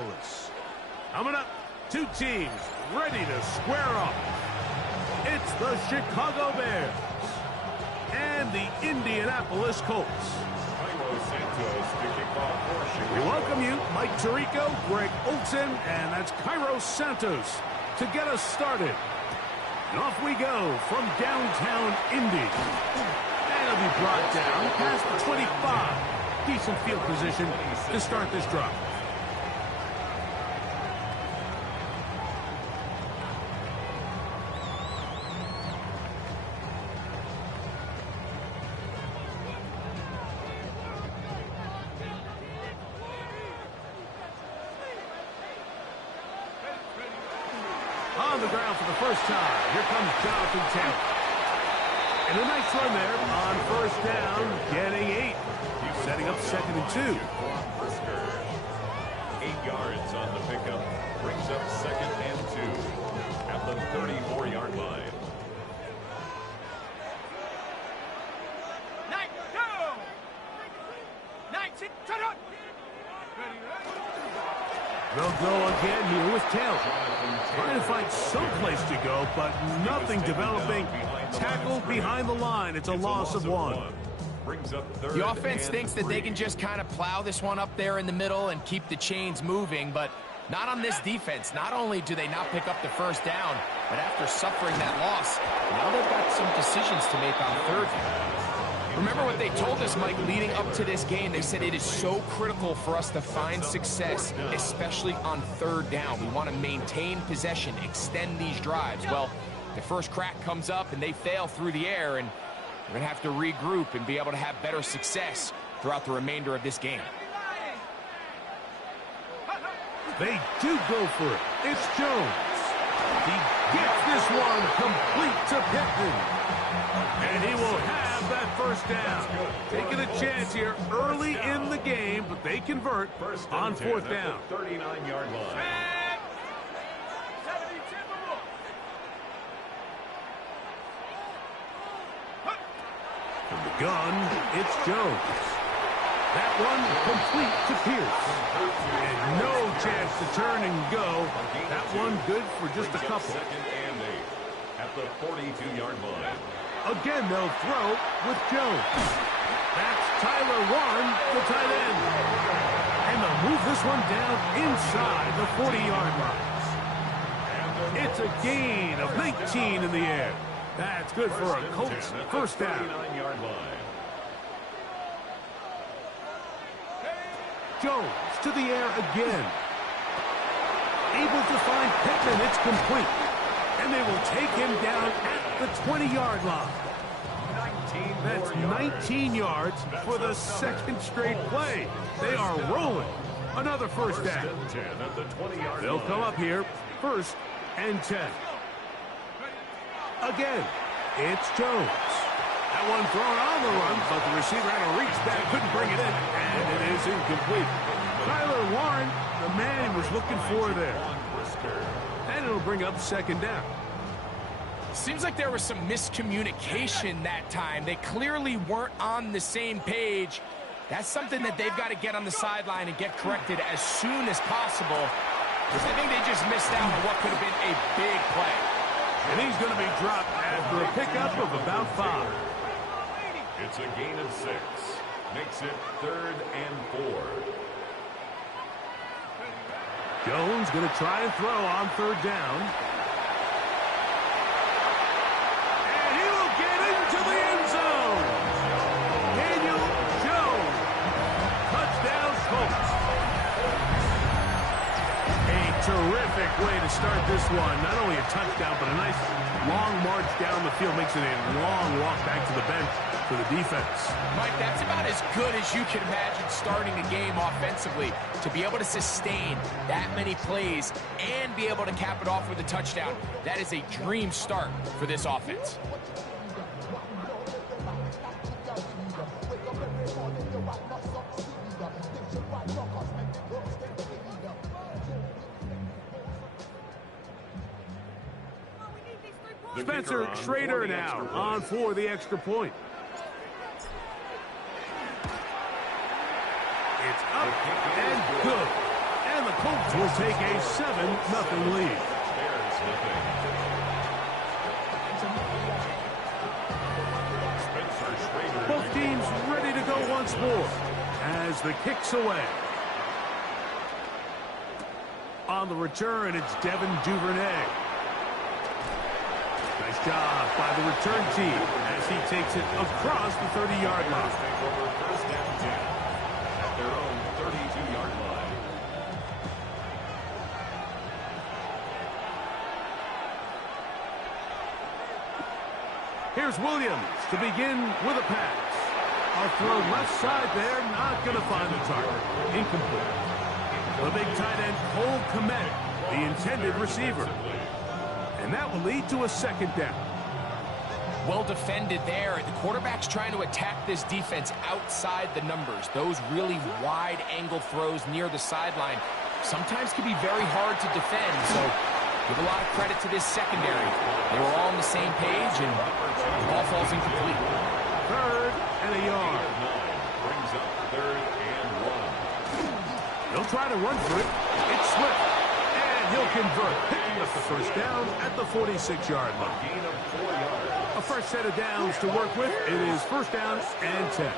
Indianapolis. Coming up, two teams ready to square up. It's the Chicago Bears and the Indianapolis Colts. We welcome you, Mike Tirico, Greg Olson, and that's Cairo Santos to get us started. And off we go from downtown Indy. And it'll be brought down past the 25. Decent field position to start this drive. On the ground for the first time. Here comes Jonathan Taylor. And a nice run there on first down, getting 8. He's setting up 2nd and 2. 8 yards on the pickup. Brings up 2nd and 2 at the 34-yard line. They'll go again here with Taylor. Trying to find some place to go, but nothing developing. Tackled behind the line. It's a loss of 1. The offense thinks that they can just kind of plow this one up there in the middle and keep the chains moving, but not on this defense. Not only do they not pick up the first down, but after suffering that loss, now they've got some decisions to make on 3rd down. Remember what they told us, Mike, leading up to this game. They said it is so critical for us to find success, especially on 3rd down. We want to maintain possession, extend these drives. Well, the first crack comes up and they fail through the air, and we're going to have to regroup and be able to have better success throughout the remainder of this game. They do go for it. It's Jones. He gets this one complete to Pittman. And he will have that first down. Taking a chance here early in the game, but they convert on 4th down. 39-yard line. From the gun, it's Jones. That one complete to Pierce. And no chance to turn and go. That one good for just a couple. 2nd and 8 at the 42-yard line. Again, they'll throw with Jones. That's Tyler Warren, the tight end. And they'll move this one down inside the 40-yard line. It's a gain of 19 in the air. That's good for a Colts first down. 39-yard line. Jones to the air again. Able to find Pittman. It's complete. And they will take him down at the 20-yard line. That's 19 yards for the 2nd straight play. They are rolling. Another first down. They'll come up here, 1st and 10. Again, it's Jones. That one thrown on the run, but the receiver had to reach back, couldn't bring it in, and it is incomplete. Tyler Warren, the man he was looking for there. And it'll bring up 2nd down. Seems like there was some miscommunication that time. They clearly weren't on the same page. That's something that they've got to get on the sideline and get corrected as soon as possible, because I think they just missed out on what could have been a big play. And he's going to be dropped after a pickup of about 5. It's a gain of 6. Makes it 3rd and 4. Jones going to try and throw on 3rd down. And he will get into the end zone. Daniel Jones. Touchdown, Colts. A terrific way to start this one. Not only a touchdown, but a nice long march down the field. Makes it a long walk back to the bench for the defense. Mike, that's about as good as you can imagine starting a game offensively. To be able to sustain that many plays and be able to cap it off with a touchdown, that is a dream start for this offense. Spencer Schrader now on for the extra point. It's up and good. And the Colts will take a 7-0 lead. Bears nothing. Both teams ready to go once more as the kick's away. On the return, it's Devin Duvernay. Nice job by the return team as he takes it across the 30-yard line. Take over first down 10 at their own 32-yard line. Here's Williams to begin with a pass. A throw left side there, not going to find the target. Incomplete. The big tight end, Cole Kmet, the intended receiver. And that will lead to a second down. Well defended there. The quarterback's trying to attack this defense outside the numbers. Those really wide angle throws near the sideline sometimes can be very hard to defend. So give a lot of credit to this secondary. They were all on the same page, and the ball falls incomplete. 3rd and a yard. Brings up 3rd and 1. They'll try to run for it. It's Swift. And he'll convert, picking up the first down at the 46-yard line. Gain of 4 yards. A fresh set of downs to work with. It is first down and 10.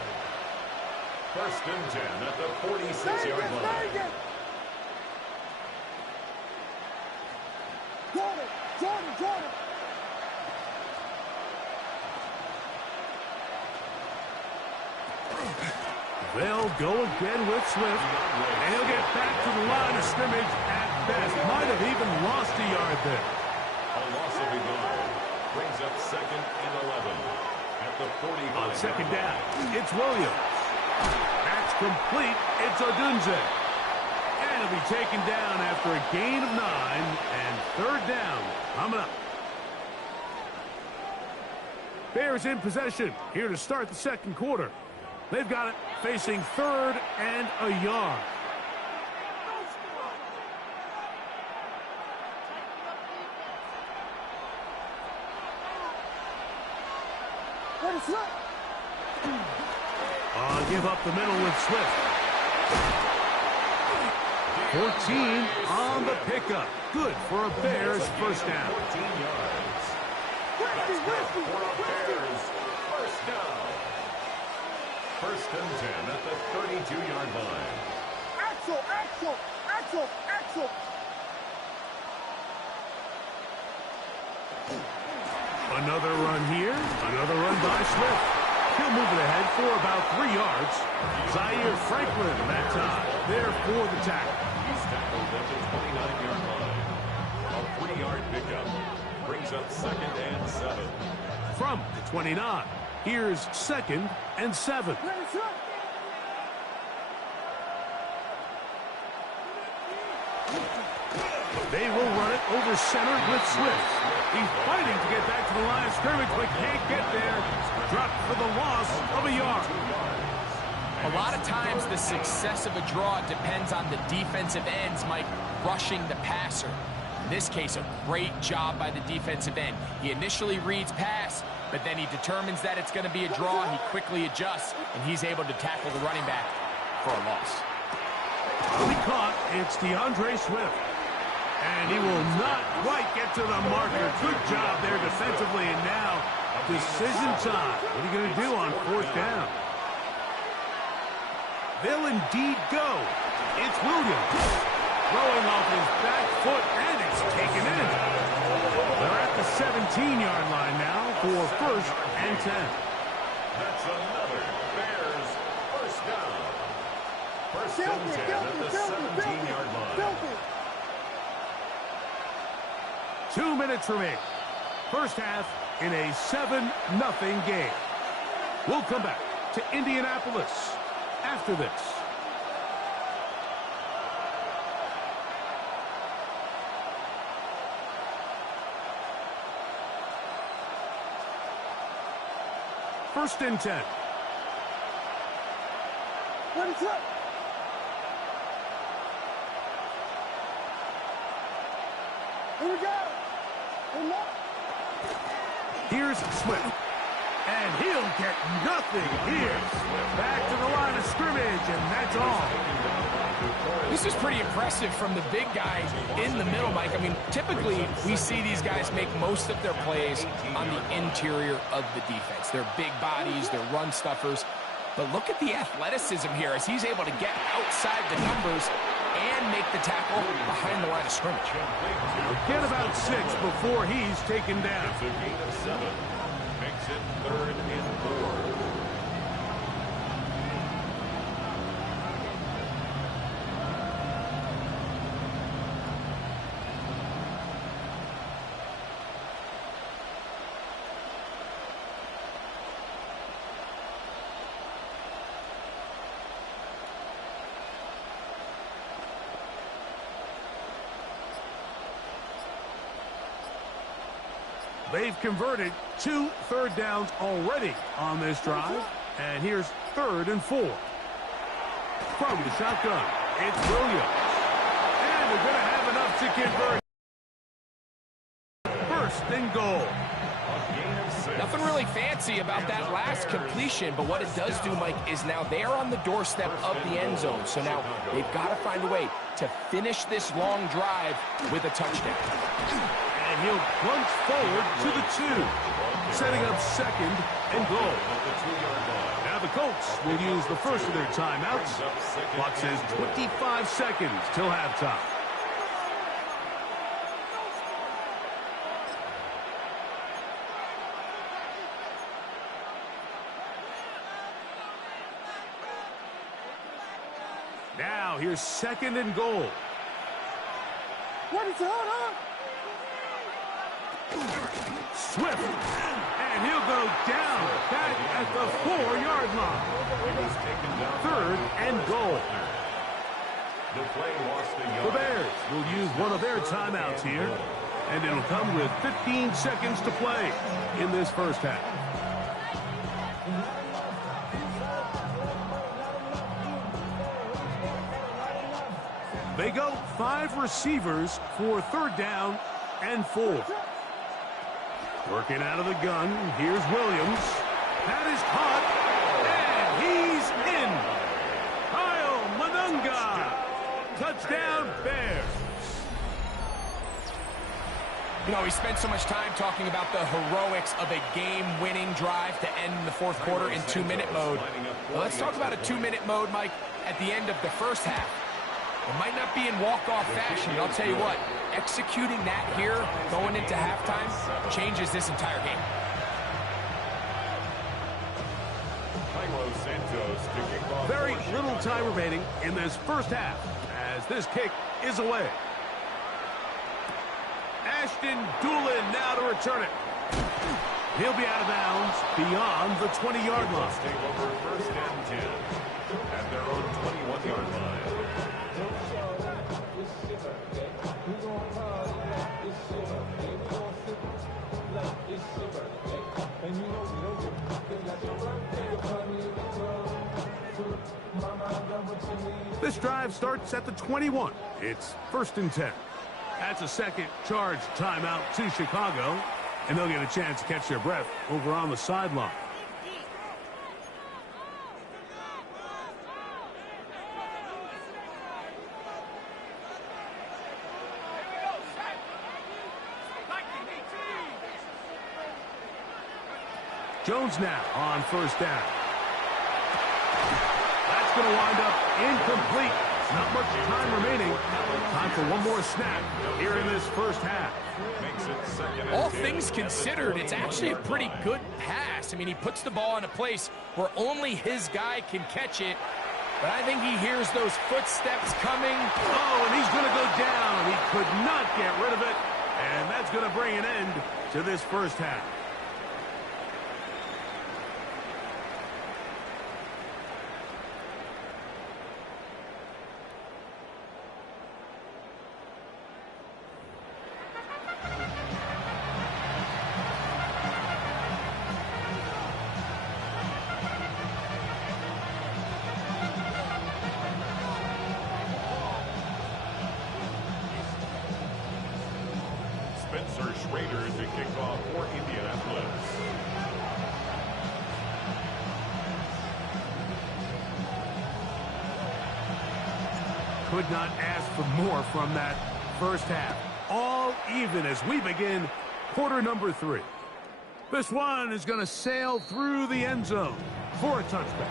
First and 10 at the 46-yard line. Jordan. They'll go again with Swift. And he'll get back to the line of scrimmage at best. Might have even lost a yard there. A loss of a yard. Brings up 2nd and 11 at the 45. On second down, it's Williams. That's complete. It's Odunze. And he'll be taken down after a gain of 9 and 3rd down coming up. Bears in possession here to start the second quarter. They've got it facing 3rd and a yard. Give up the middle with Swift. 14 on the pickup. Good for a Bears first down. 14 yards. That's good for a Bears first down. First and 10 at the 32-yard line. Axel. Another run here. Another run by Swift. He'll move it ahead for about 3 yards. Zaire Franklin that time. There for the tackle. He's tackled at the 29-yard line. A 3-yard pickup. Brings up 2nd and 7. From the 29. Here's 2nd and 7. They will run it over center with Swift. He's fighting to get back to the line of scrimmage, but can't get there. Dropped for the loss of a yard. A lot of times the success of a draw depends on the defensive ends, Mike, rushing the passer. In this case, a great job by the defensive end. He initially reads pass, but then he determines that it's going to be a draw. He quickly adjusts, and he's able to tackle the running back for a loss. To be caught, it's DeAndre Swift. And he will not quite get to the marker. Good job there defensively, and now decision time. What are you going to do on 4th down? They'll indeed go. It's Williams. Throwing off his back foot, and it's taken in. They're at the 17-yard line now for 1st and 10. That's another Bears first down. First and 10 at the 17-yard line. 2 minutes remaining. First half in a 7-0 game. We'll come back to Indianapolis after this. First and 10. Here we go. Here's Swift. And he'll get nothing here. Back to the line of scrimmage, and that's all. This is pretty impressive from the big guy in the middle, Mike. I mean, typically we see these guys make most of their plays on the interior of the defense. They're big bodies, they're run stuffers. But look at the athleticism here as he's able to get outside the numbers and make the tackle behind the line of scrimmage. Get about 6 before he's taken down. It's a gain of 7. Makes it 3rd and 4. They've converted 2 third downs already on this drive. And here's 3rd and 4. From the shotgun, it's Williams. And they're going to have enough to convert. 1st and goal. Nothing really fancy about that last completion, but what it does do, Mike, is now they're on the doorstep of the end zone. So now they've got to find a way to finish this long drive with a touchdown. And he'll plunge forward to the 2, setting up 2nd and goal. Now the Colts will use the first of their timeouts. Clock says 25 seconds till halftime. Now here's 2nd and goal. What is on? Swift, and he'll go down back at the 4-yard line. 3rd and goal. The Bears will use one of their timeouts here, and it'll come with 15 seconds to play in this first half. They go 5 receivers for 3rd down and 4. Working out of the gun, here's Williams. That is caught, and he's in. Kyle Manunga. Touchdown, Bears. You know, we spent so much time talking about the heroics of a game-winning drive to end the 4th quarter in 2-minute mode. Well, let's talk about a 2-minute mode, Mike, at the end of the first half. It might not be in walk-off fashion, but I'll tell you what, executing that here, going into halftime, changes this entire game. Very little time remaining in this first half as this kick is away. Ashton Doolin now to return it. He'll be out of bounds beyond the 20-yard line. Take over 1st and 10 at their own 21-yard line. This drive starts at the 21. It's 1st and 10. That's a second charge timeout to Chicago, and they'll get a chance to catch their breath over on the sideline. Jones now on 1st down. That's going to wind up incomplete. Not much time remaining. Time for one more snap here in this first half. All things considered, it's actually a pretty good pass. I mean, he puts the ball in a place where only his guy can catch it. But I think he hears those footsteps coming. Oh, and he's going to go down. He could not get rid of it. And that's going to bring an end to this first half. To kick off for Indianapolis. could not ask for more from that first half. All even as we begin quarter number 3. This one is going to sail through the end zone for a touchback.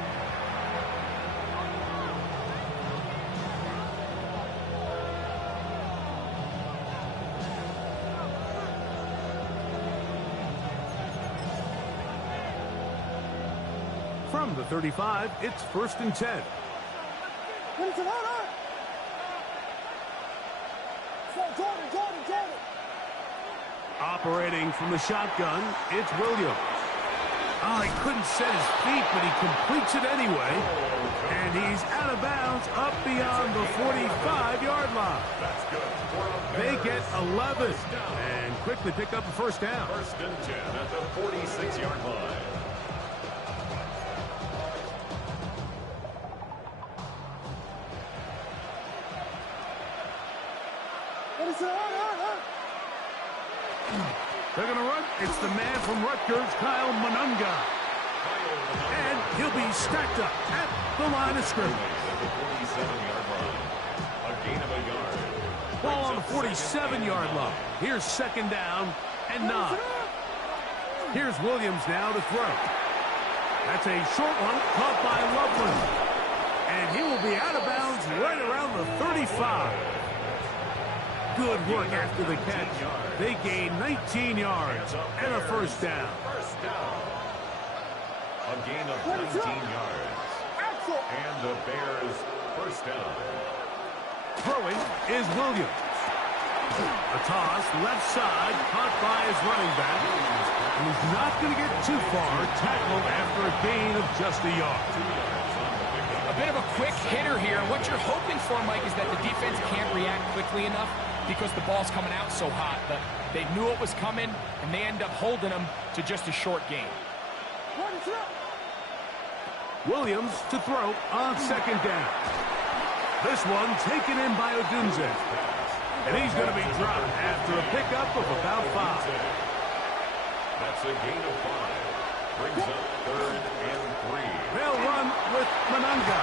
From the 35, it's 1st and 10. Operating from the shotgun, it's Williams. Oh, he couldn't set his feet, but he completes it anyway. And he's out of bounds up beyond the 45-yard line. They get 11 and quickly pick up a first down. 1st and 10 at the 46-yard line. They're going to run. It's the man from Rutgers, Kyle Monunga. And he'll be stacked up at the line of scrimmage. Ball on the 47-yard line. Here's 2nd down and 9. Here's Williams now to throw. That's a short one caught by Loveland. And he will be out of bounds right around the 35. Good work after the catch. They gain 19 yards and a first down. A gain of 19 yards. And the Bears first down. Throwing is Williams. A toss left side caught by his running back. And he's not going to get too far. Tackled after a gain of just a yard. A bit of a quick hitter here. What you're hoping for, Mike, is that the defense can't react quickly enough because the ball's coming out so hot. But they knew it was coming, and they end up holding them to just a short gain. Williams to throw on 2nd down. This one taken in by Odunze. And he's going to be dropped after a pickup of about 5. That's a gain of 5. Brings up 3rd and 3. They'll run with Monunga.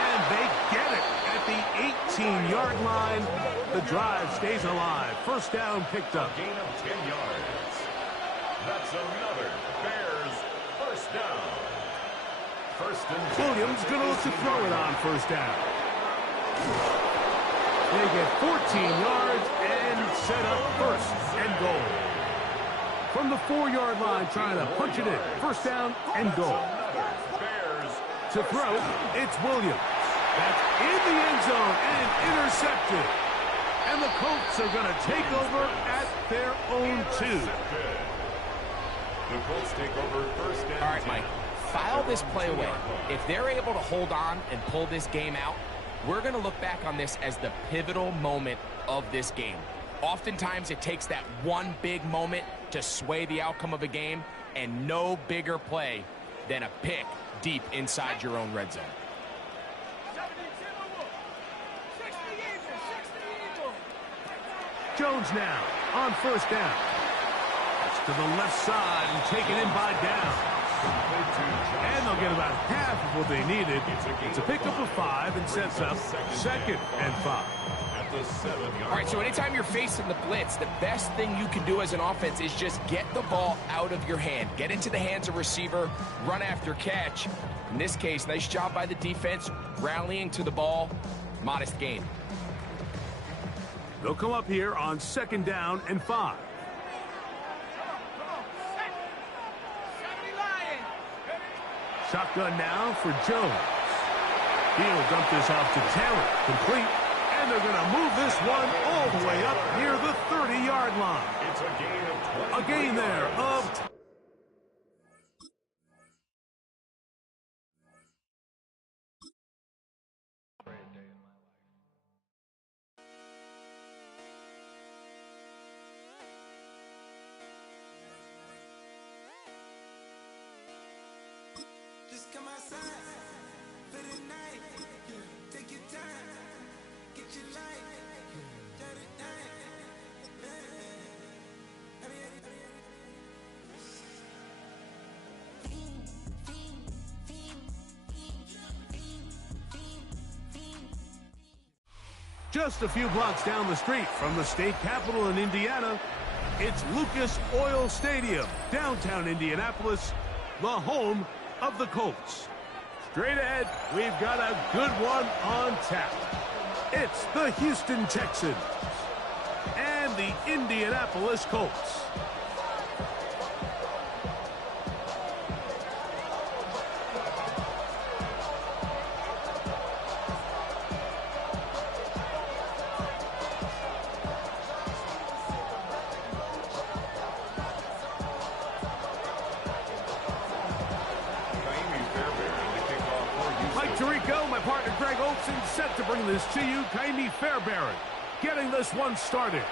And they get it at the 18-yard line. The drive stays alive. First down picked up. A gain of 10 yards. That's another Bears first down. 1st and 10. Williams going to look to throw it on first down. They get 14 yards and set up 1st and goal. From the 4-yard line, trying to punch it in. First down and goal. To throw, it's Williams. That's in the end zone and intercepted. And the Colts are going to take over at their own 2. The Colts take over 1st and 10. All right, Mike, file this play away. If they're able to hold on and pull this game out, we're going to look back on this as the pivotal moment of this game. Oftentimes, it takes that one big moment to sway the outcome of a game, and no bigger play than a pick deep inside your own red zone. Jones now on first down. That's to the left side and taken in by Down. And they'll get about half of what they needed. It's a pickup of 5 and sets up 2nd and 5. All right, so anytime you're facing the blitz, the best thing you can do as an offense is just get the ball out of your hand. Get into the hands of receiver, run after catch. In this case, nice job by the defense, rallying to the ball. Modest gain. They'll come up here on 2nd down and 5. Shotgun now for Jones. He'll dump this off to Taylor. Complete. And they're going to move this one all the way up near the 30-yard line. It's a gain of 20. A gain there of Just come outside for the night. Take your time, get your life. Just a few blocks down the street from the state capitol in Indiana, it's Lucas Oil Stadium, downtown Indianapolis, the home of the Colts. Straight ahead, we've got a good one on tap. It's the Houston Texans and the Indianapolis Colts. My partner Greg Olson set to bring this to you. Kaimi Fairbairn getting this one started.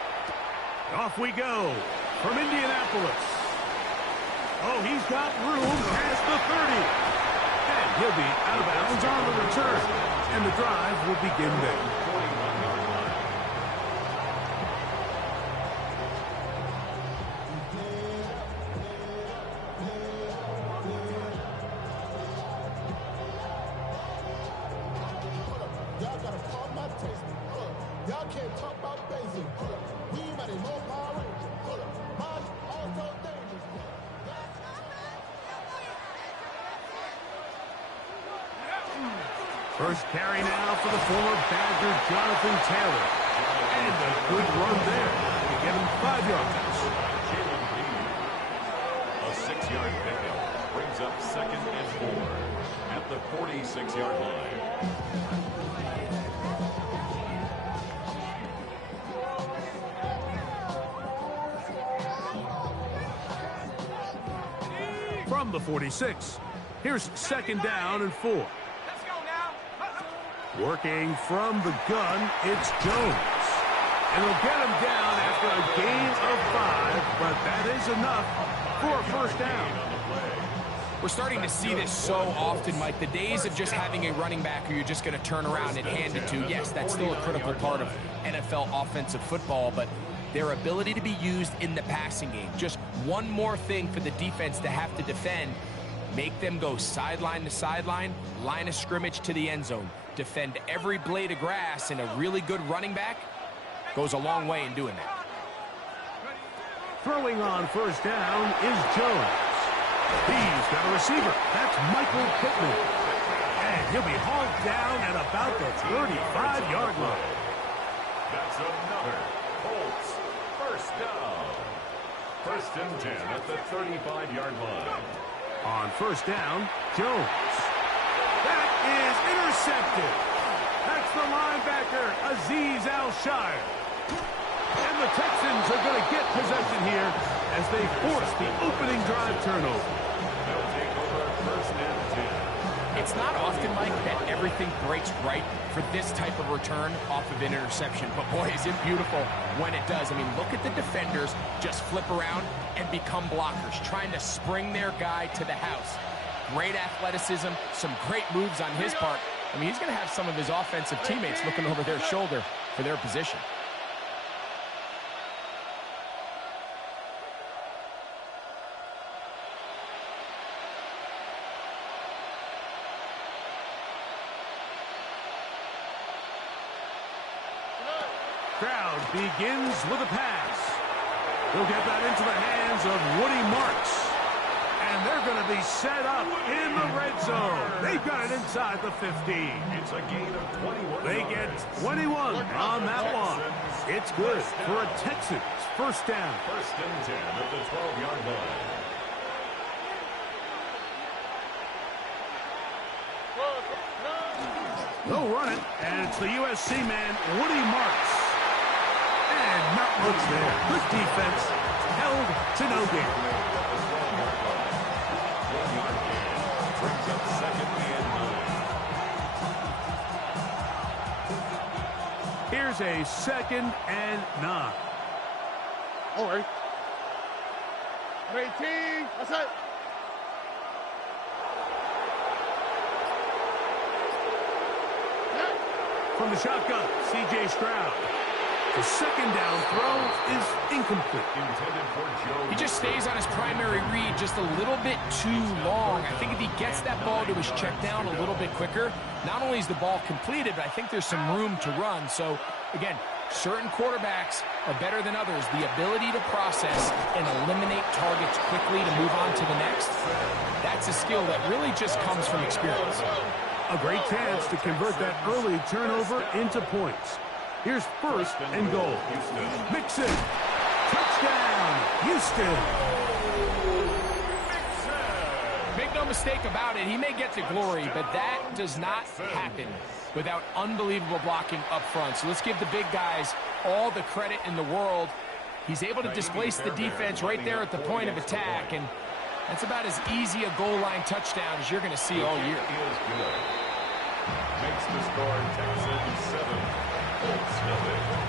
Off we go from Indianapolis. Oh, he's got room past the 30. And he'll be out of bounds on the return. And the drive will begin there. First carry now for the former Badger Jonathan Taylor. And a good run there to get him 5 yards. A 6-yard pickup brings up 2nd and 4 at the 46-yard line. From the 46, here's 2nd down and 4. Working from the gun, it's Jones. And he'll get him down after a gain of 5, but that is enough for a first down. We're starting to see this so often, Mike. The days of just having a running back who you're just going to turn around and hand it to, yes, that's still a critical part of NFL offensive football, but their ability to be used in the passing game. Just one more thing for the defense to have to defend. Make them go sideline to sideline, line of scrimmage to the end zone. Defend every blade of grass, and a really good running back goes a long way in doing that. Throwing on first down is Jones. He's got a receiver. That's Michael Pittman. And he'll be hauled down at about the 35-yard line. That's another Colts first down. 1st and 10 at the 35-yard line. On first down, Jones. That is intercepted. That's the linebacker, Azeez Al-Shire. And the Texans are going to get possession here as they force the opening drive turnover. They'll take over 1st and 10. It's not often, Mike, that everything breaks right for this type of return off of an interception. But, boy, is it beautiful when it does. I mean, look at the defenders just flip around and become blockers, trying to spring their guy to the house. Great athleticism, some great moves on his part. I mean, he's going to have some of his offensive teammates looking over their shoulder for their position. Crowd begins with a pass. He'll get that into the hands of Woody Marks. And they're going to be set up in the red zone. They've got it inside the 15. It's a gain of 21. They get 21 on that one. It's good for a Texans first down. 1st and 10 at the 12-yard line. They'll run it, and it's the USC man, Woody Marks. And not much there. Good defense, held to no gain. Brings up 2nd and 9. Here's a 2nd and 9. All right. 18. That's it. From the shotgun, C.J. Stroud. The 2nd down throw is incomplete. Intended for Joe. He just stays on his primary read just a little bit too long. I think if he gets that ball to his check down a little bit quicker, not only is the ball completed, but I think there's some room to run. So Again, certain quarterbacks are better than others. The ability to process and eliminate targets quickly to move on to the next, that's a skill that really just comes from experience. A great chance to convert that early turnover into points. Here's first and goal. Mixon. Touchdown, Houston. Make no mistake about it, he may get to glory, but that does not happen without unbelievable blocking up front. So let's give the big guys all the credit in the world. He's able to displace the defense right there at the point of attack, and that's about as easy a goal line touchdown as you're going to see all year. Makes the score Texans 7, Colts nothing.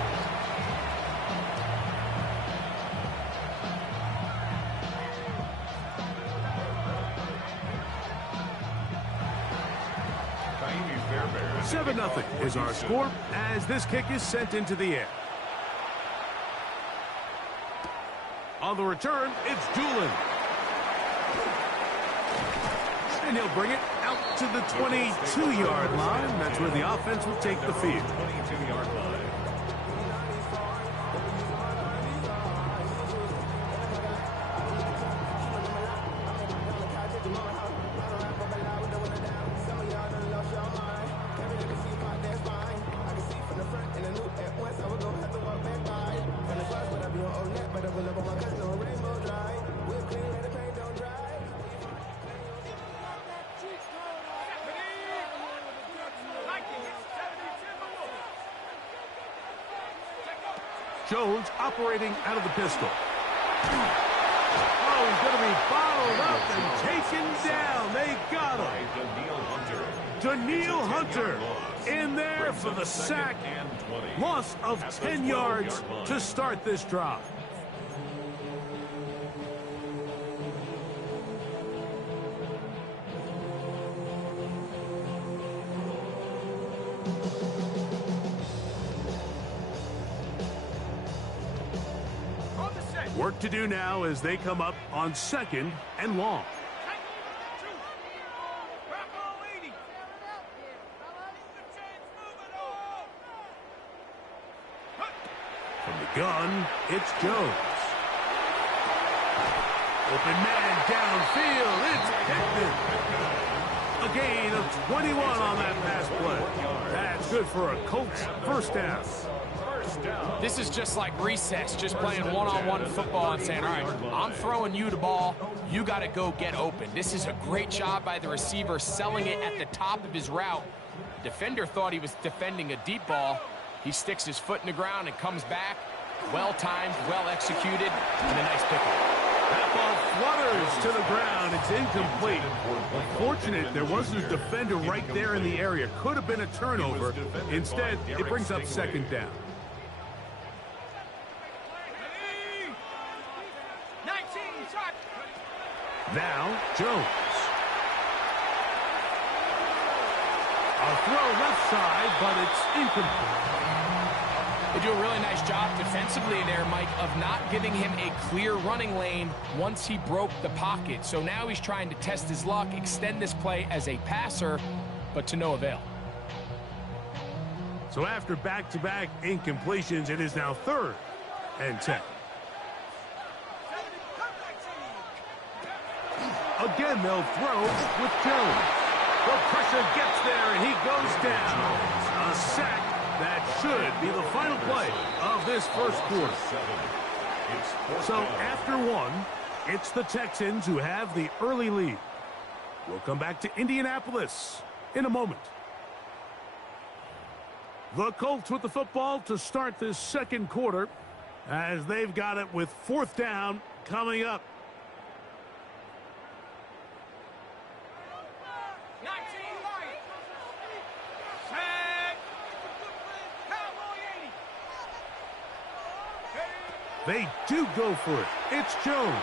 Seven 0 is our score as this kick is sent into the air. On the return, it's Doolin. And he'll bring it out to the 22-yard line. That's where the offense will take the field. 22-yard line. Jones operating out of the pistol. Oh, he's going to be bottled up and taken down. They got him. Danielle Hunter in there for the sack. Loss of 10 yards to start this drive. Work to do now as they come up on 2nd and long. From the gun, it's Jones. Open man downfield, it's Pittman. A gain of 21 on that pass play. That's good for a Colts first down. This is just like recess, just playing one-on-one football and saying, all right, I'm throwing you the ball. You got to go get open. This is a great job by the receiver selling it at the top of his route. The defender thought he was defending a deep ball. He sticks his foot in the ground and comes back. Well-timed, well-executed, and a nice pickup. That ball flutters to the ground. It's incomplete. Unfortunate there wasn't a defender right there in the area. Could have been a turnover. Instead, it brings up 2nd down. Now, Jones. A throw left side, but it's incomplete. They do a really nice job defensively there, Mike, of not giving him a clear running lane once he broke the pocket. So now he's trying to test his luck, extend this play as a passer, but to no avail. So after back-to-back incompletions, it is now 3rd and 10. Again, they'll throw with Jones. The pressure gets there, and he goes down. A sack that should be the final play of this first quarter. So after one, it's the Texans who have the early lead. We'll come back to Indianapolis in a moment. The Colts with the football to start this second quarter as they've got it with 4th down coming up. They do go for it. It's Jones.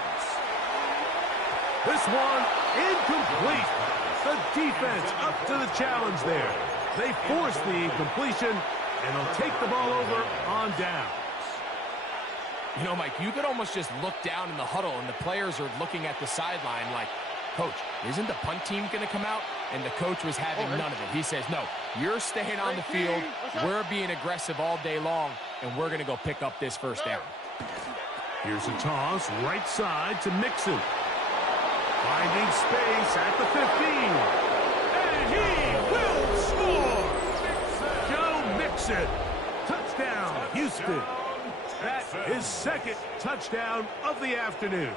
This one incomplete. The defense up to the challenge there. They force the incompletion, and they'll take the ball over on downs. You know, Mike, you could almost just look down in the huddle, and the players are looking at the sideline like, Coach, isn't the punt team going to come out? and the coach was having none of it. He says, no, you're staying on the field. We're being aggressive all day long, and we're going to go pick up this first down. Here's a toss, right side to Mixon. Finding space at the 15. And he will score! Joe Mixon. Touchdown, Houston. That is second touchdown of the afternoon.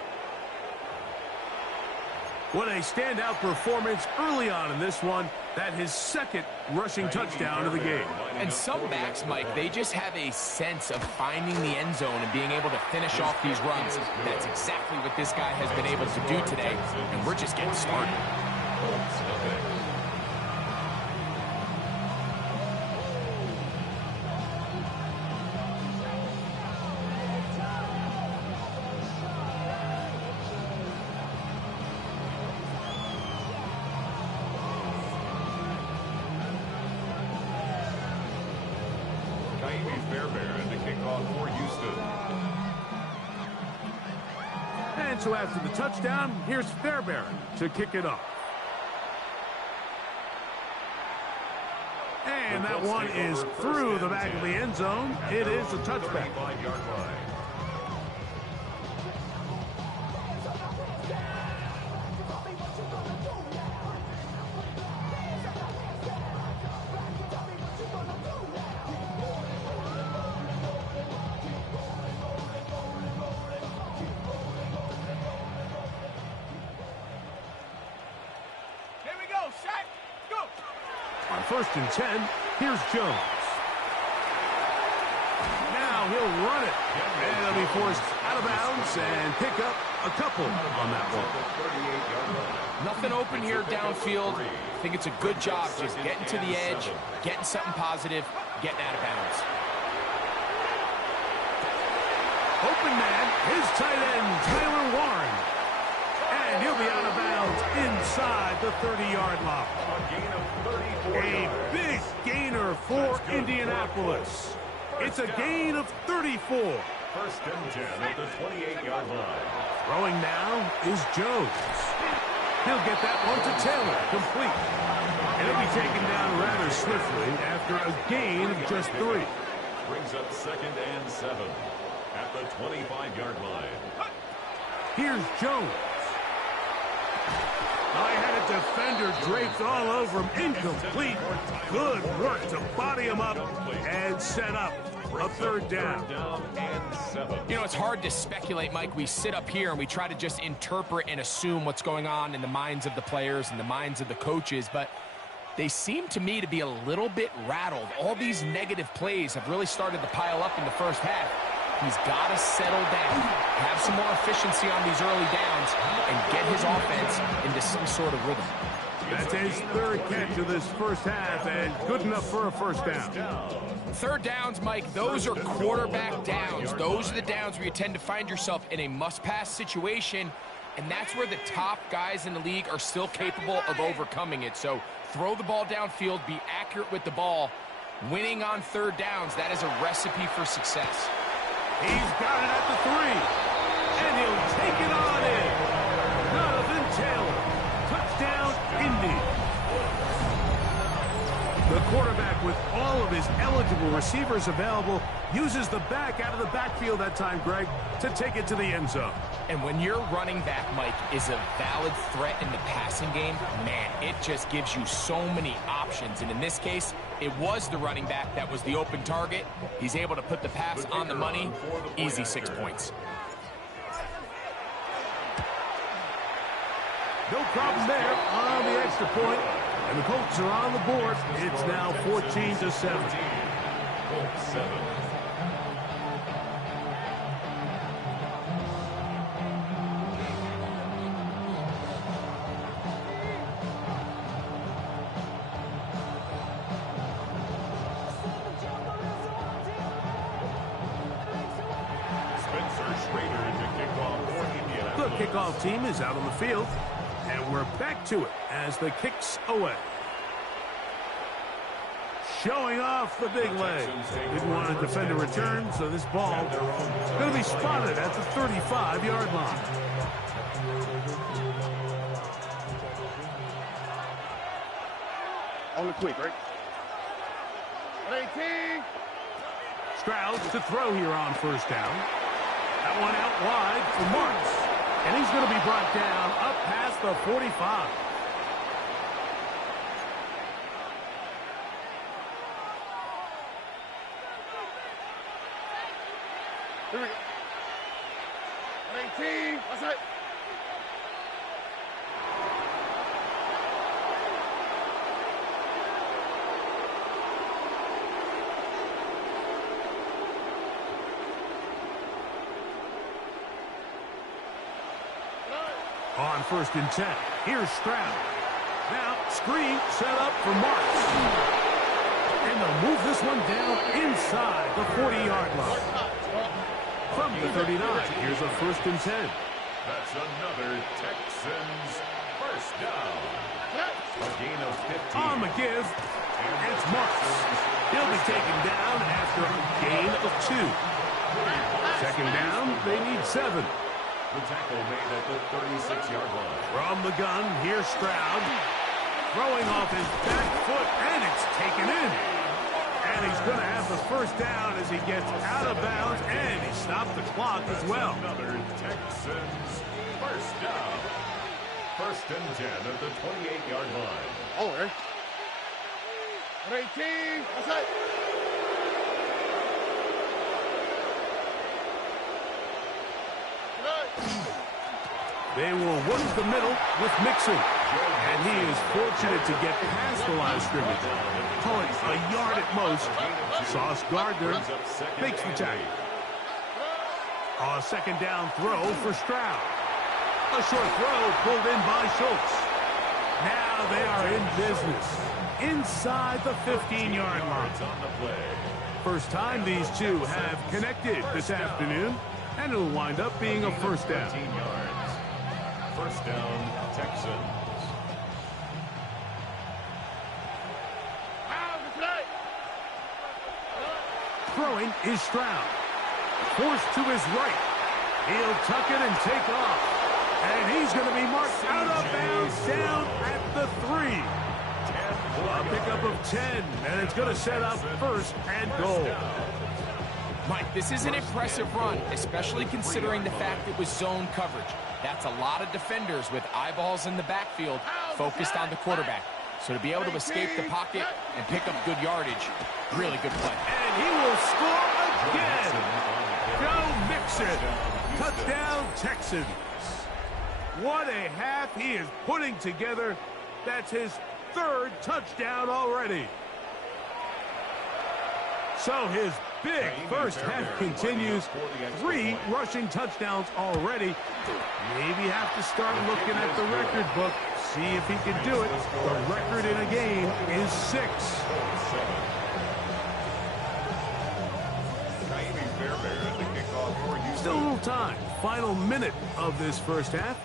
What a standout performance early on in this one. That his second rushing touchdown of the game. And some backs, Mike, they just have a sense of finding the end zone and being able to finish off these runs. That's exactly what this guy has been able to do today, and we're just getting started. And so after the touchdown, here's Fairbairn to kick it off. And that one is through the back of the end zone. It is a touchback. On 1st and 10, here's Jones. Now he'll run it. And he'll be forced out of bounds and pick up a couple on that one. Nothing open here downfield. I think it's a good job just getting to the edge, getting something positive, getting out of bounds. Open man, his tight end, Taylor Warren. And he'll be out of bounds inside the 30-yard line. A big gainer for Indianapolis. It's a gain of 34. 1st and 10 at the 28-yard line. Throwing now is Jones. He'll get that one to Taylor, complete. And he'll be taken down rather swiftly after a gain of just 3. Brings up 2nd and 7 at the 25-yard line. Here's Jones. I had a defender draped all over him. Incomplete. Good work to body him up and set up a 3rd down. You know, it's hard to speculate, Mike. We sit up here and we try to just interpret and assume what's going on in the minds of the players and the minds of the coaches, but they seem to me to be a little bit rattled. All these negative plays have really started to pile up in the first half. He's got to settle down, have some more efficiency on these early downs, and get his offense into some sort of rhythm. That's his 3rd catch of this first half, and good enough for a 1st down. 3rd downs, Mike, those are quarterback downs. Those are the downs where you tend to find yourself in a must-pass situation, and that's where the top guys in the league are still capable of overcoming it. So throw the ball downfield, be accurate with the ball. Winning on 3rd downs, that is a recipe for success. He's got it at the 3, and he'll take it on in. Jonathan Taylor, touchdown, Indy. The quarterback, with all of his eligible receivers available, uses the back out of the backfield that time, Greg, to take it to the end zone. And when your running back, Mike, is a valid threat in the passing game, man, it just gives you so many options. And in this case, it was the running back that was the open target. He's able to put the pass on the money. Easy 6 points. No problem there on the extra point. And the Colts are on the board. It's now 14-7. Colts 7. The kickoff team is out on the field, and we're back to it as the kick's away. Showing off the big leg. Didn't want to defend a return, so this ball is going to be spotted at the 35-yard line. Only quick, right? 18. Stroud to throw here on first down. That one out wide for Marks. And he's going to be brought down up past the 45. Here we go. 18. That's it. On first and 10, here's Stroud. Now, screen set up for Marks. And they'll move this one down inside the 40-yard line. From the 39, here's a first and 10. That's another Texans first down. A gain of 15. On the give, it's Marks. He'll be taken down after a gain of 2. Second down, they need 7. The tackle made at the 36-yard line. From the gun, here's Stroud. Throwing off his back foot, and it's taken in. And he's going to have the first down as he gets out of bounds, and he stopped the clock as well. Another Texans first down. First and 10 at the 28-yard line. Oh, right. 18. That's it. They will work the middle with Mixon. And he is fortunate to get past the line of scrimmage. Call it a yard at most. Sauce Gardner makes the tackle. A second down throw for Stroud. A short throw pulled in by Schultz. Now they are in business. Inside the 15-yard line. First time these two have connected this afternoon. And it'll wind up being a first down. 15 yards. First down, Texans. Throwing is Stroud. Forced to his right. He'll tuck it and take off. And he's going to be marked out of bounds down at the 3. A pickup of 10. And it's going to set up first and goal. Mike, this is an impressive run, especially considering the fact it was zone coverage. That's a lot of defenders with eyeballs in the backfield focused on the quarterback. So to be able to escape the pocket and pick up good yardage, really good play. And he will score again. Joe Mixon. Touchdown, Texans. What a half he is putting together. That's his 3rd touchdown already. So his big first half continues. 3 rushing touchdowns already. Maybe have to start looking at the record book. See if he can do it. The record in a game is 6. Still a little time. Final minute of this first half.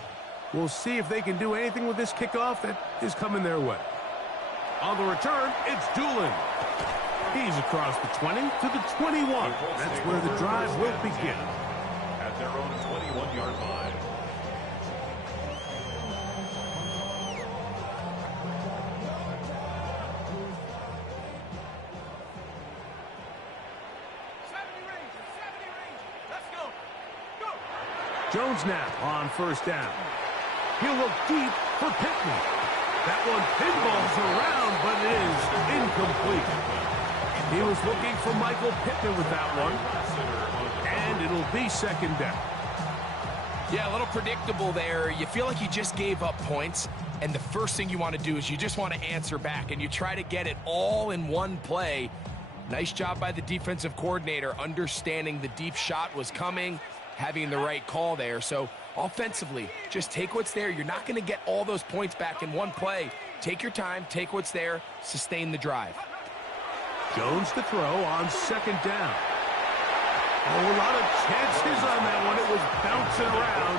We'll see if they can do anything with this kickoff that is coming their way. On the return, it's Doolin. He's across the 20 to the 21. That's where the drive will begin. At their own 21-yard line. Jones now on first down. He'll look deep for Pittman. That one pinballs around, but it is incomplete. He was looking for Michael Pittman with that one. And it'll be second down. Yeah, a little predictable there. You feel like you just gave up points, and the first thing you want to do is you just want to answer back, and you try to get it all in one play. Nice job by the defensive coordinator, understanding the deep shot was coming, having the right call there. So offensively, just take what's there. You're not going to get all those points back in one play. Take your time, take what's there, sustain the drive. Jones to throw on second down. Oh, a lot of chances on that one. It was bouncing around,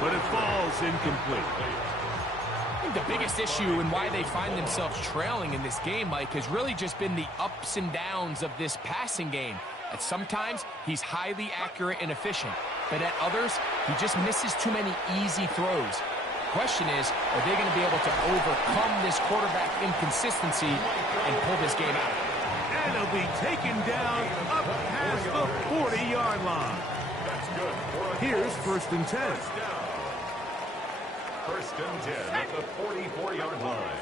but it falls incomplete. I think the biggest issue and why they find themselves trailing in this game, Mike, has really just been the ups and downs of this passing game. At sometimes, he's highly accurate and efficient, but at others, he just misses too many easy throws. question is, are they going to be able to overcome this quarterback inconsistency and pull this game out? And he'll be taken down up past the 40-yard line. That's good. Here's 1st and 10. First and 10 at the 44-yard line.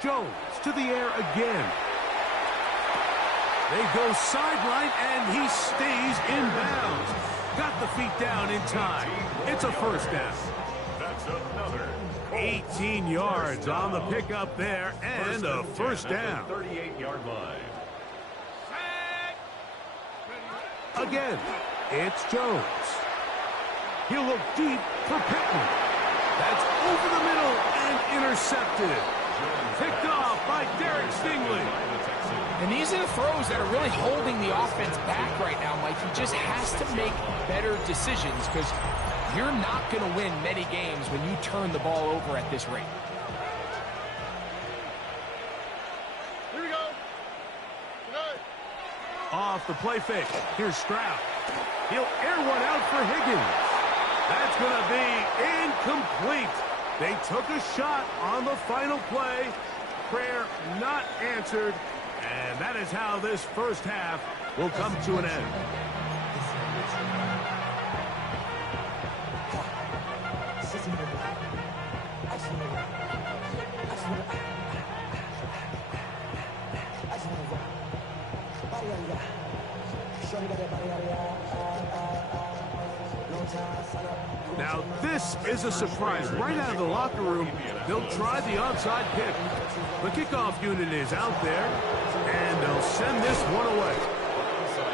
Jones to the air again. They go sideline, and he stays in bounds. Got the feet down in time. It's a 1st down. That's another 18 yards on the pickup there, and a 1st down. 38-yard line. Again, it's Jones. He'll look deep for Pittman. That's over the middle and intercepted. Picked off by Derek Stingley. And these are the throws that are really holding the offense back right now, Mike. He just has to make better decisions because you're not going to win many games when you turn the ball over at this rate. Here we go. Good. Off the play fake. Here's Stroud. He'll air one out for Higgins. That's going to be incomplete. They took a shot on the final play. Prayer not answered. And that is how this 1st half will come to an end. Now, this is a surprise. Right out of the locker room, they'll try the onside kick. The kickoff unit is out there, and they'll send this one away.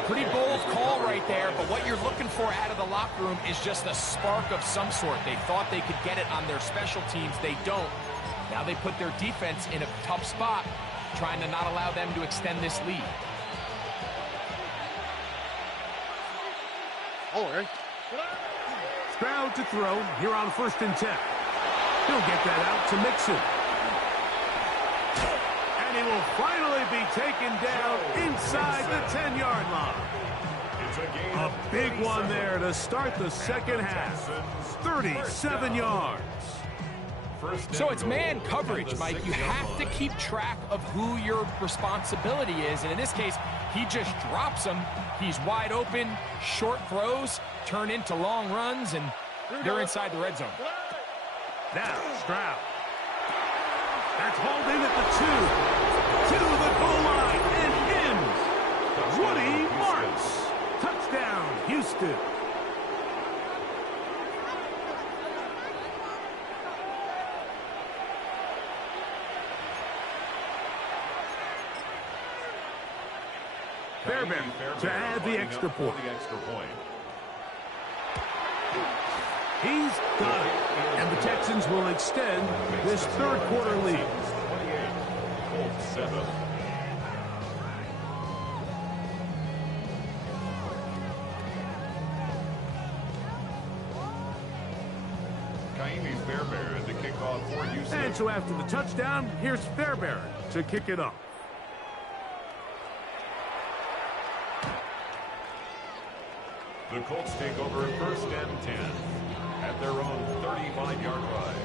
Pretty bold call right there, but what you're looking for out of the locker room is just a spark of some sort. They thought they could get it on their special teams. They don't. Now they put their defense in a tough spot, trying to not allow them to extend this lead. Oh, okay. Stroud to throw here on 1st and 10. He'll get that out to Mixon. And he will finally be taken down inside the 10-yard line. A big one there to start the 2nd half. 37 yards. So it's man coverage, Mike. You have to keep track of who your responsibility is. And in this case, he just drops him. He's wide open. Short throws turn into long runs, and they're inside the red zone. Now, Stroud. That's hauled in at the 2. To the goal line and in. Woody Marks. Touchdown, Houston. Fairbairn to add the extra point. He's got it. And the Texans will extend this 3rd quarter lead. Fairbairn to kick off for Houston. And so after the touchdown, here's Fairbairn to kick it off. The Colts take over 1st and 10 at their own 35-yard line.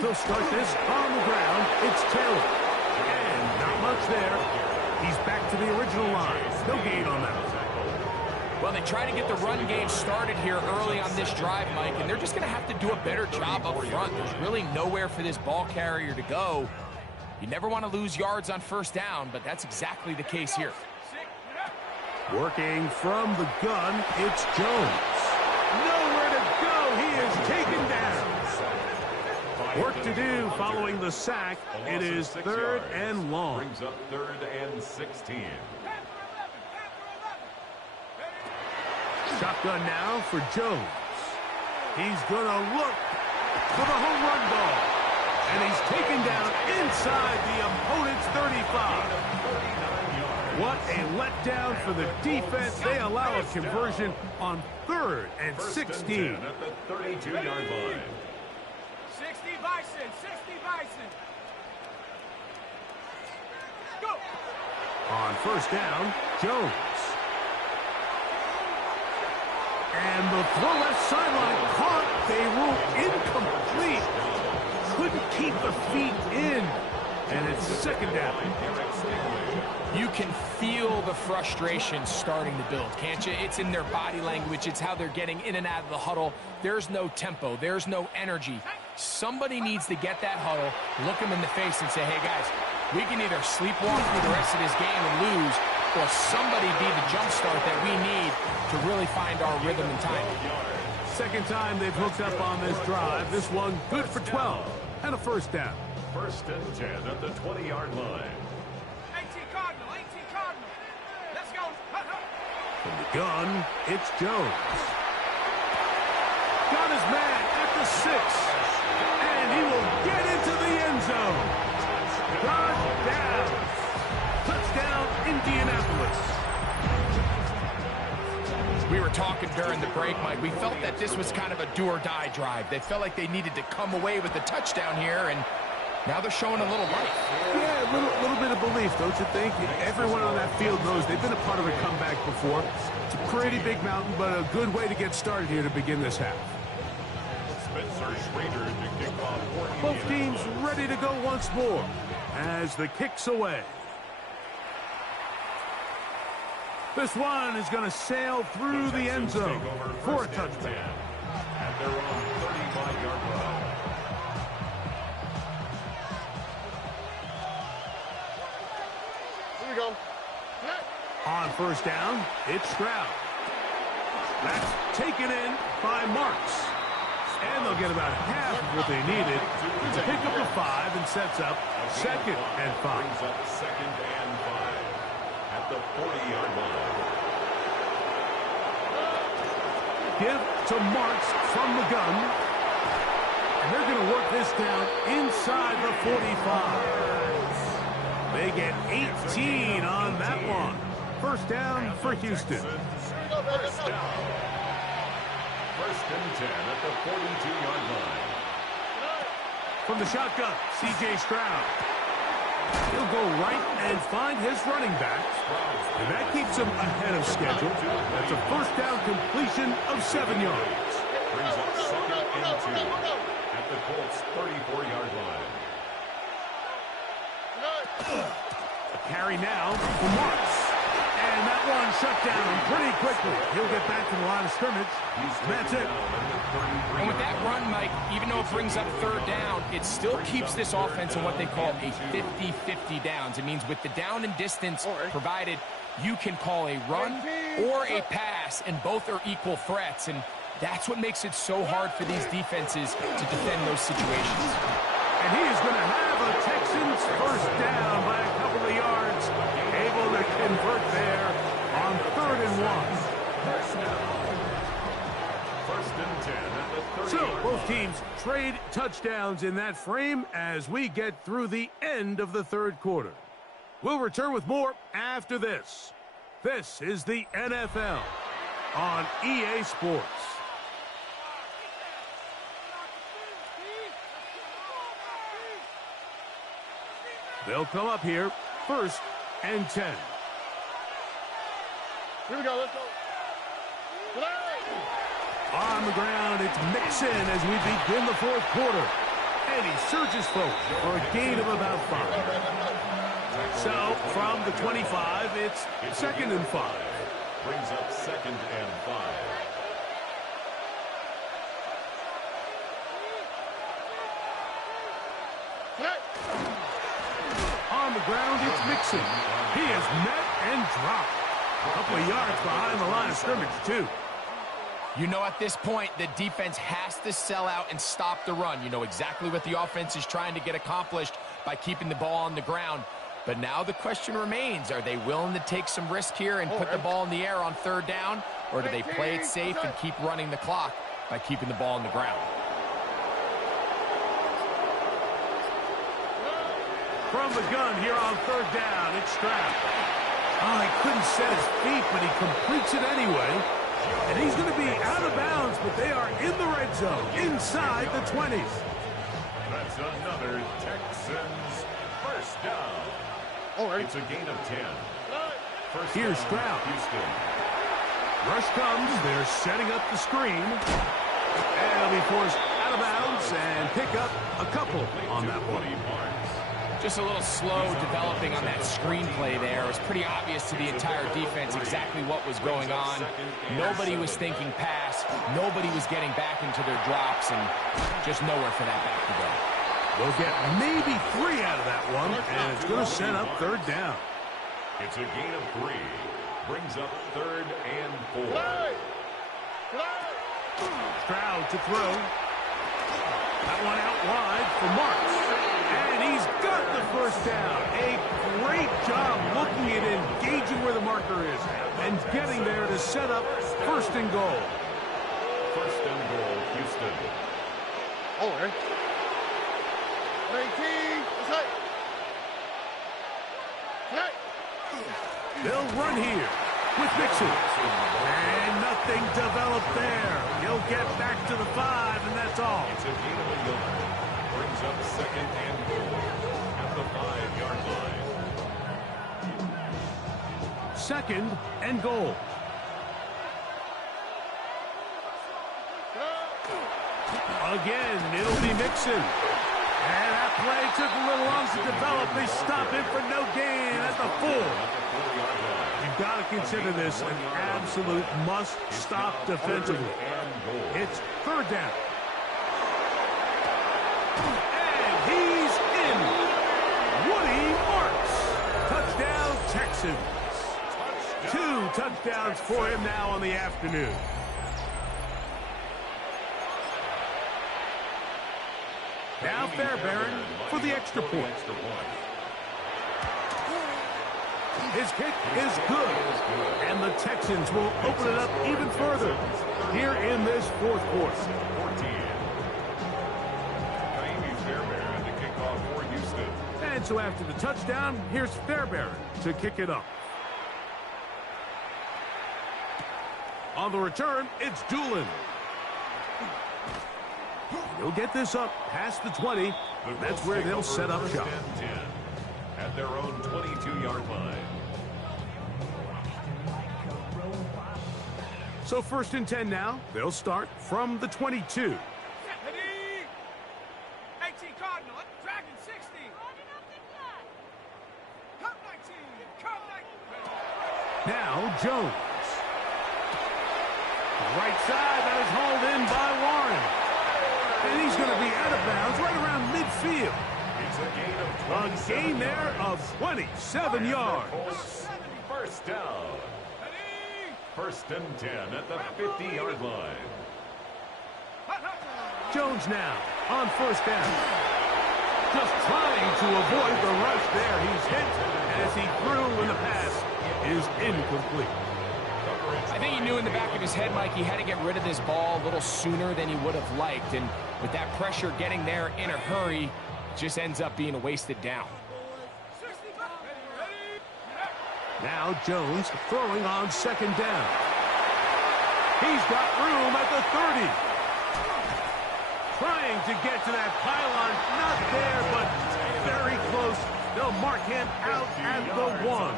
They'll start this on the ground. It's Taylor. And not much there. He's back to the original line. No gain on that. Well, they try to get the run game started here early on this drive, Mike, and they're just going to have to do a better job up front. There's really nowhere for this ball carrier to go. You never want to lose yards on 1st down, but that's exactly the case here. Working from the gun, it's Jones. Nowhere to go. He is taken down. Work to do following the sack. It is 3rd and long. Brings up 3rd and 16. Shotgun now for Jones. He's going to look for the home run ball. And he's taken down inside the opponent's 35. What a letdown for the defense. They allow a conversion on 3rd and 16. At the 32-yard line. 60 Bison, 60 Bison. On first down, Jones. And the throw left sideline caught. They rule incomplete. Couldn't keep the feet in. And it's second down. You can feel the frustration starting to build, can't you? It's in their body language. It's how they're getting in and out of the huddle. There's no tempo. There's no energy. Somebody needs to get that huddle, look them in the face and say, hey, guys, we can either sleepwalk through the rest of this game and lose, or somebody be the jump start that we need to really find our rhythm and timing. Second time they've hooked up on this drive. This one good for 12 and a first down. First and 10 at the 20-yard line. 18 Cardinal, 18 Cardinal. Let's go. From the gun, it's Jones. Got his man at the 6. And he will get into the end zone. Touchdown. Touchdown, Indianapolis. We were talking during the break, Mike. We felt that this was kind of a do-or-die drive. They felt like they needed to come away with the touchdown here, and now they're showing a little life. Yeah, a little bit of belief, don't you think? Everyone on that field knows they've been a part of a comeback before. It's a pretty big mountain, but a good way to get started here to begin this half. Both teams ready to go once more as the kick's away. This one is going to sail through the end zone for a touchdown. At their own 35-yard line. Here we go. On first down, it's Stroud. That's taken in by Marks. And they'll get about half of what they needed to pick up the 5 and sets up second and 5. Brings up second and 5 at the 40-yard line. Give to Marks from the gun. And they're going to work this down inside the 45. They get 18 on that one. First down for Houston. First down. First and 10 at the 42-yard line. From the shotgun, C.J. Stroud. He'll go right and find his running back. And that keeps him ahead of schedule. That's a first down completion of 7 yards. Brings up second and 2 at the Colts' 34-yard line. A carry now for Marks. And that one shut down pretty quickly. He'll get back to the line of scrimmage. That's it. And with that run, Mike, even though it brings up third down, it still keeps this offense in what they call a 50-50 downs. It means with the down and distance provided, you can call a run or a pass, and both are equal threats. And that's what makes it so hard for these defenses to defend those situations. And he is going to have a Texans first down by a couple of yards. Able to convert there on 3rd and 1. First and 10 at the 30. So both teams trade touchdowns in that frame as we get through the end of the third quarter. We'll return with more after this. This is the NFL on EA Sports. They'll come up here, 1st and 10. Here we go. Let's go. On the ground, it's Mixon as we begin the fourth quarter. And he surges forward for a gain of about 5. So, from the 25, it's 2nd and 5. Brings up second and 5. On the ground, it's Mixon. He is met and dropped. A couple of yards behind the line of scrimmage, too. You know, at this point, the defense has to sell out and stop the run. You know exactly what the offense is trying to get accomplished by keeping the ball on the ground. But now the question remains, are they willing to take some risk here and put the ball in the air on 3rd down? Or do they play it safe and keep running the clock by keeping the ball on the ground? From the gun here on 3rd down, it's Stroud. Oh, he couldn't set his feet, but he completes it anyway. And he's going to be out of bounds, but they are in the red zone, inside the 20s. That's another Texans first down. 3 It's a gain of 10. First Here's down, Stroud. Houston. Rush comes. They're setting up the screen. And he'll be forced out of bounds and pick up a couple on that one. Just a little slow developing on that screenplay there. It was pretty obvious to the entire defense exactly what was going on. Nobody was thinking pass. Nobody was getting back into their drops, and just nowhere for that back to go. They'll get maybe 3 out of that one, and it's going to set up third down. It's a gain of 3. Brings up 3rd and 4. Stroud to throw. That one out wide for Marks. And he's got the first down. A great job looking at engaging where the marker is and getting there to set up 1st and goal. 1st and goal, Houston. They'll run here with Mixon. And nothing developed there. He'll get back to the 5, and that's all. It's a gain of a yard. Brings up 2nd and goal at the 5-yard line. 2nd and goal. Again, it'll be Mixon. And that play took a little long to develop. They stop him for no gain at the 4. You've got to consider this an absolute must-stop defensively. It's 3rd down. And he's in. Woody Marks. Touchdown, Texans. 2 touchdowns for him now on the afternoon. Now Fairbairn for the extra point. His kick is good. And the Texans will open it up even further here in this 4th quarter. 14. Fairbairn to kick off for Houston. And so after the touchdown, here's Fairbairn to kick it up. On the return, it's Doolin. He'll get this up past the 20. That's where they'll set up shop. At their own 22-yard line. So 1st and 10 now. They'll start from the 22. 18 Cardinal, Dragon 60. Come 19, come 19. Now Jones. Right side, that is hauled in by Warren. And he's going to be out of bounds right around midfield. It's a gain of A gain there of 27 yards. 1st down. 1st and 10 at the 50-yard line. Jones now on 1st down. Just trying to avoid the rush there. He's hit as he threw when the pass is incomplete. I think he knew in the back of his head, Mike, he had to get rid of this ball a little sooner than he would have liked. And with that pressure getting there in a hurry, it just ends up being a wasted down. Now Jones throwing on 2nd down. He's got room at the 30. Trying to get to that pylon. Not there, but very close. They'll mark him out at the 1.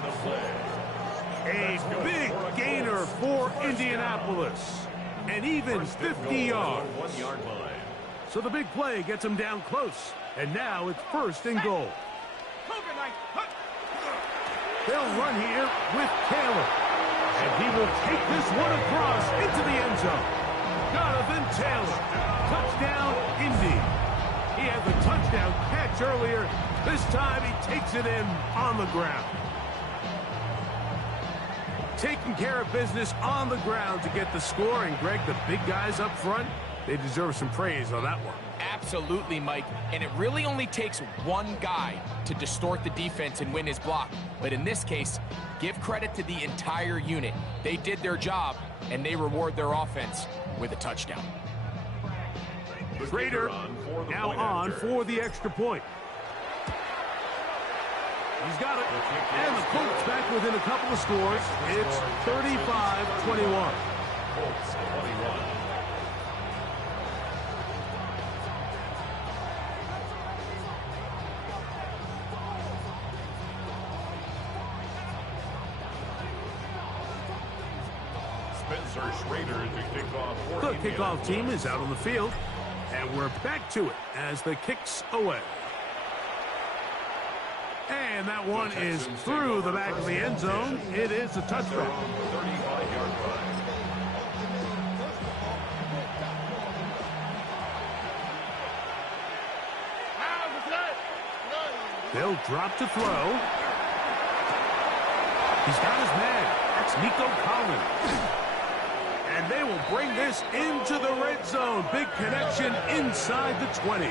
A big gainer for Indianapolis. And even 50 yards. 1-yard line. So the big play gets him down close. And now it's 1st and goal. They'll run here with Taylor. And he will take this one across into the end zone. Jonathan Taylor. Touchdown, Indy. He had the touchdown catch earlier. This time he takes it in on the ground. Taking care of business on the ground to get the score. And, Greg, the big guys up front, they deserve some praise on that one. Absolutely, Mike. And it really only takes one guy to distort the defense and win his block. But in this case, give credit to the entire unit. They did their job, and they reward their offense with a touchdown. Schrader now on for the extra point. He's got it. And the Colts back within a couple of scores. It's 35-21. Colts 21. Raiders to kick off for The kickoff team is out on the field, and we're back to it as the kick's away. And that one is through the back of the end zone. It is a touchback. 35-yard line. They'll drop to throw. He's got his man. That's Nico Collins. And they will bring this into the red zone. Big connection inside the 20.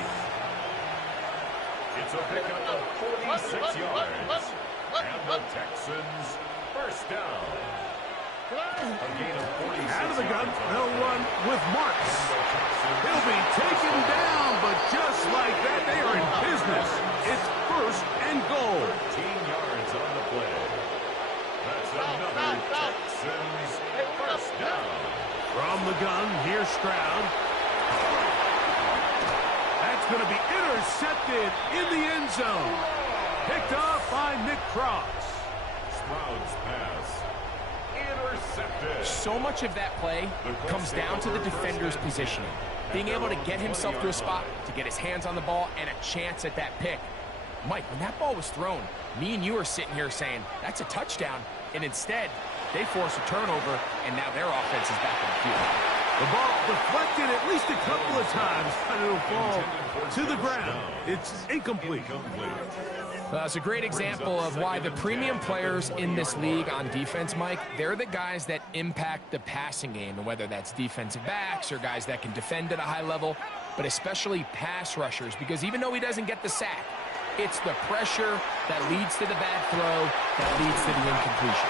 It's a pickup of 46 yards. And the Texans first down. A gain of 46 Out of the gun, yards. they'll run with Marks. He'll be taken down, but just like that, they are in business. It's first and goal. 13 yards on the play. That's another Texans first down. From the gun, here's Stroud. That's going to be intercepted in the end zone. Picked off by Nick Cross. Stroud's pass intercepted. So much of that play comes down to the defender's positioning. Being able to get himself to a spot, to get his hands on the ball, and a chance at that pick. Mike, when that ball was thrown, me and you are sitting here saying, that's a touchdown. And instead, they force a turnover, and now their offense is back on the field. The ball deflected at least a couple of times, and it'll fall to the ground. It's incomplete. Well, it's a great example of why the premium players in this league on defense, Mike, they're the guys that impact the passing game, and whether that's defensive backs or guys that can defend at a high level, but especially pass rushers, because even though he doesn't get the sack, it's the pressure that leads to the bad throw that leads to the incompletion.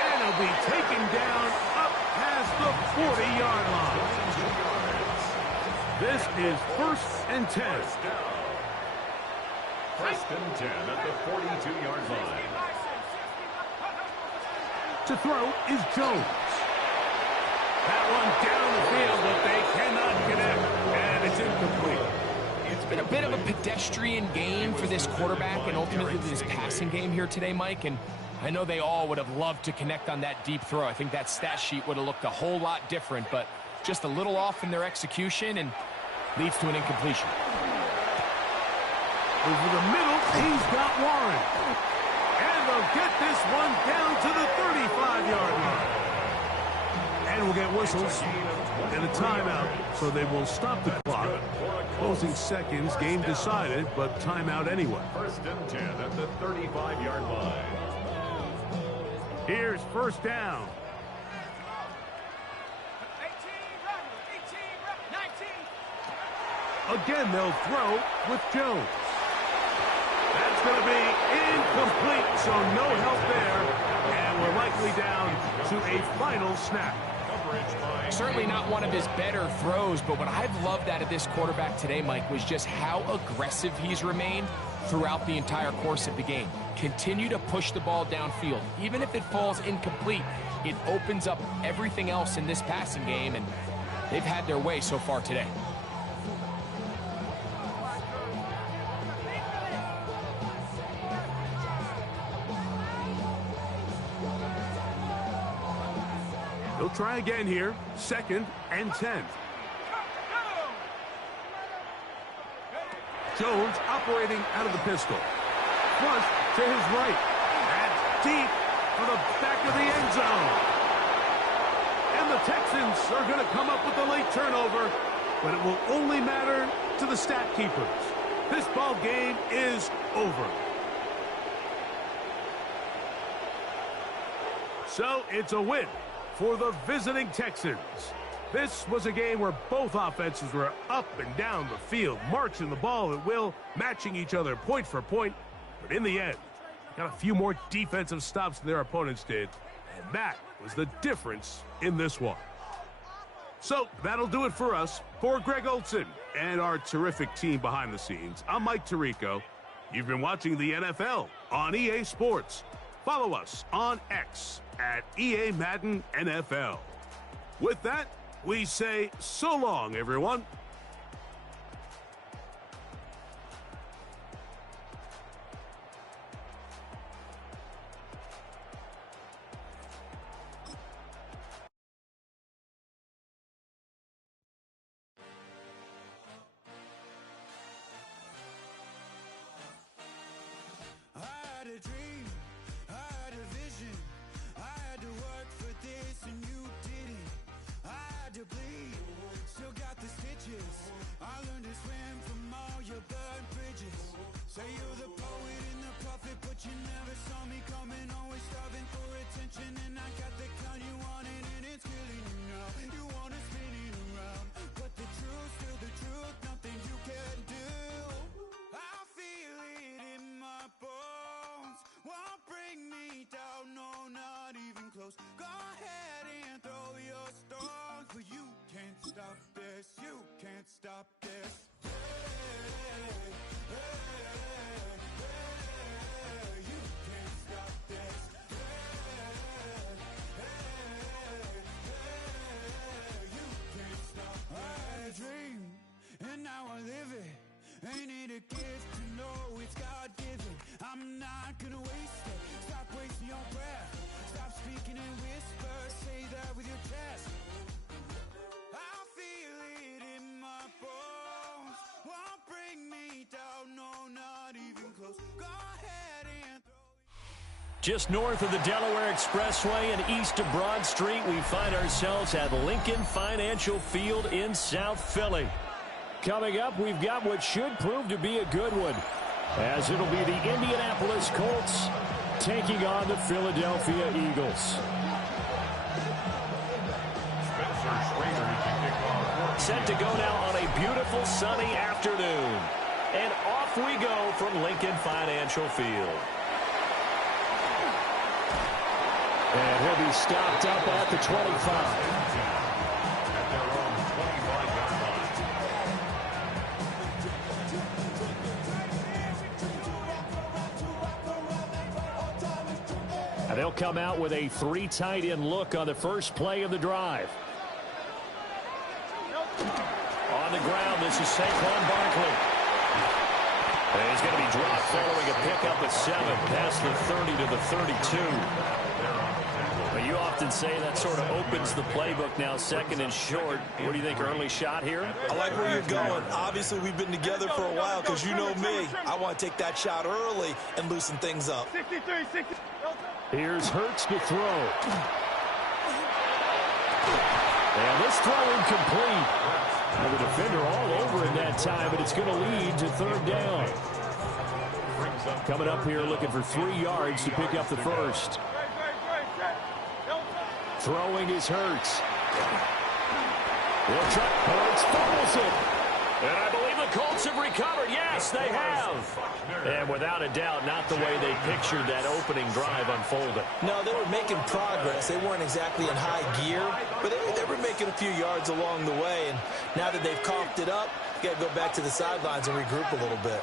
And he'll be taken down up past the 40-yard line. This is first and 10. First and 10 at the 42-yard line. To throw is Jones. That one down the field, but they cannot connect, and it's incomplete. It's been a bit of a pedestrian game for this quarterback and ultimately this passing game here today, Mike, and I know they all would have loved to connect on that deep throw. I think that stat sheet would have looked a whole lot different, but just a little off in their execution and leads to an incompletion. Over the middle, he's got Warren. And they'll get this one down to the 35-yard line. And we'll get whistles and a timeout, so they will stop the clock. Closing seconds, game decided, but timeout anyway. First and 10 at the 35-yard line. Here's first down. 19. Again, they'll throw with Jones. That's going to be incomplete, so no help there. And we're likely down to a final snap. Certainly not one of his better throws, but what I've loved out of this quarterback today, Mike, was just how aggressive he's remained throughout the entire course of the game. Continue to push the ball downfield. Even if it falls incomplete, it opens up everything else in this passing game, and they've had their way so far today. They'll try again here. Second and 10. Jones operating out of the pistol. Flush to his right. That's deep for the back of the end zone. And the Texans are going to come up with a late turnover, but it will only matter to the stat keepers. This ball game is over. So it's a win for the visiting Texans. This was a game where both offenses were up and down the field, marching the ball at will, matching each other point for point. But in the end, got a few more defensive stops than their opponents did, and that was the difference in this one. So that'll do it for us. For Greg Olson and our terrific team behind the scenes, I'm Mike Tirico. You've been watching the NFL on EA Sports. Follow us on X at EA Madden NFL. With that, we say so long, everyone. stop this. You can't stop this. You can't stop this. I had a dream, and now I live it. Ain't it a gift to know it's God-given? I'm not gonna waste it. Stop wasting your breath. Stop speaking in whispers. Say that with your chest. I feel it in my bones. Won't bring me down, no, not even close. Go ahead and throw it. Just north of the Delaware Expressway and east of Broad Street, we find ourselves at Lincoln Financial Field in South Philly. Coming up, we've got what should prove to be a good one, as it'll be the Indianapolis Colts taking on the Philadelphia Eagles. Set to go now on a beautiful sunny afternoon. And off we go from Lincoln Financial Field. And he'll be stopped up at the 25. They'll come out with a 3 tight end look on the first play of the drive. On the ground, this is Saquon Barkley. And he's going to be dropped following a pickup at 7, past the 30 to the 32. But you often say that sort of opens the playbook now, second and short. What do you think, early shot here? I like where you're going. Obviously, we've been together for a while because you know me. I want to take that shot early and loosen things up. 63, 60. Here's Hurts to throw. And this throw incomplete. Well, the defender all over in that time, but it's going to lead to third down. Coming up here looking for 3 yards to pick up the first. Throwing is Hurts. Hurts fumbles it. And I believe the Colts have recovered. Yes, they have. And without a doubt, not the way they pictured that opening drive unfolding. No, they were making progress. They weren't exactly in high gear, but they were making a few yards along the way. And now that they've coughed it up, you got to go back to the sidelines and regroup a little bit.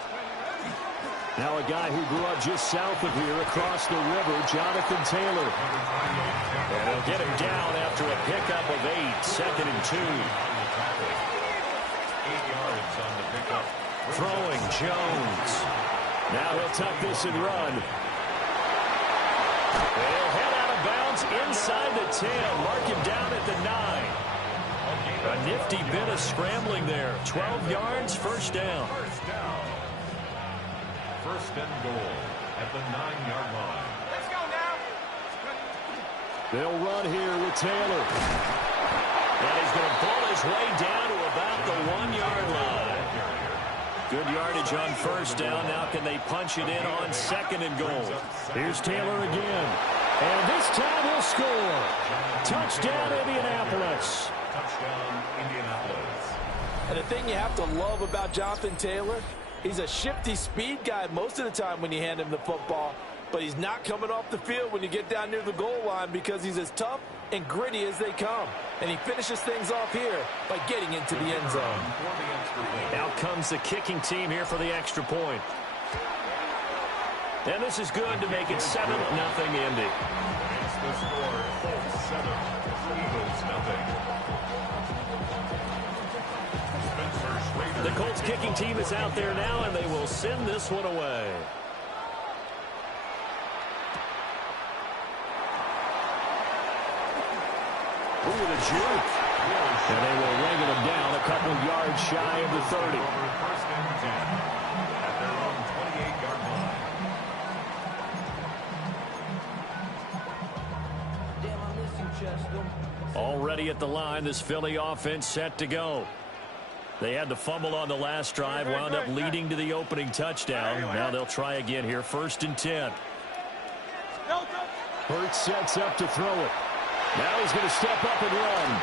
Now a guy who grew up just south of here across the river, Jonathan Taylor. And he'll get him down after a pickup of 8, second and 2. 8 yards on the pickup. Throwing Jones. Now he'll tuck this and run. They'll head out of bounds inside the 10. Mark him down at the 9. A nifty bit of scrambling there. 12 yards, first down. First and goal at the 9-yard line. Let's go now. They'll run here with Taylor. And he's going to pull his way down to about the 1-yard line. Good yardage on first down. Now can they punch it in on second and goal? Here's Taylor again. And this time he'll score. Touchdown, Indianapolis. Touchdown, Indianapolis. And the thing you have to love about Jonathan Taylor, he's a shifty speed guy most of the time when you hand him the football, but he's not coming off the field when you get down near the goal line because he's as tough and gritty as they come. And he finishes things off here by getting into the end zone. Out comes the kicking team here for the extra point. And this is good to make it 7-0 Indy. It's the score, Colts 7, Eagles nothing. The Colts kicking team is out there now, and they will send this one away. Ooh, the juke. And they will ring him down a couple yards shy of the 30. First and 10 at their own 28-yard line. Already at the line, this Philly offense set to go. They had the fumble on the last drive, wound up leading to the opening touchdown. Now they'll try again here, first and 10. Hurts sets up to throw it. Now he's going to step up and run.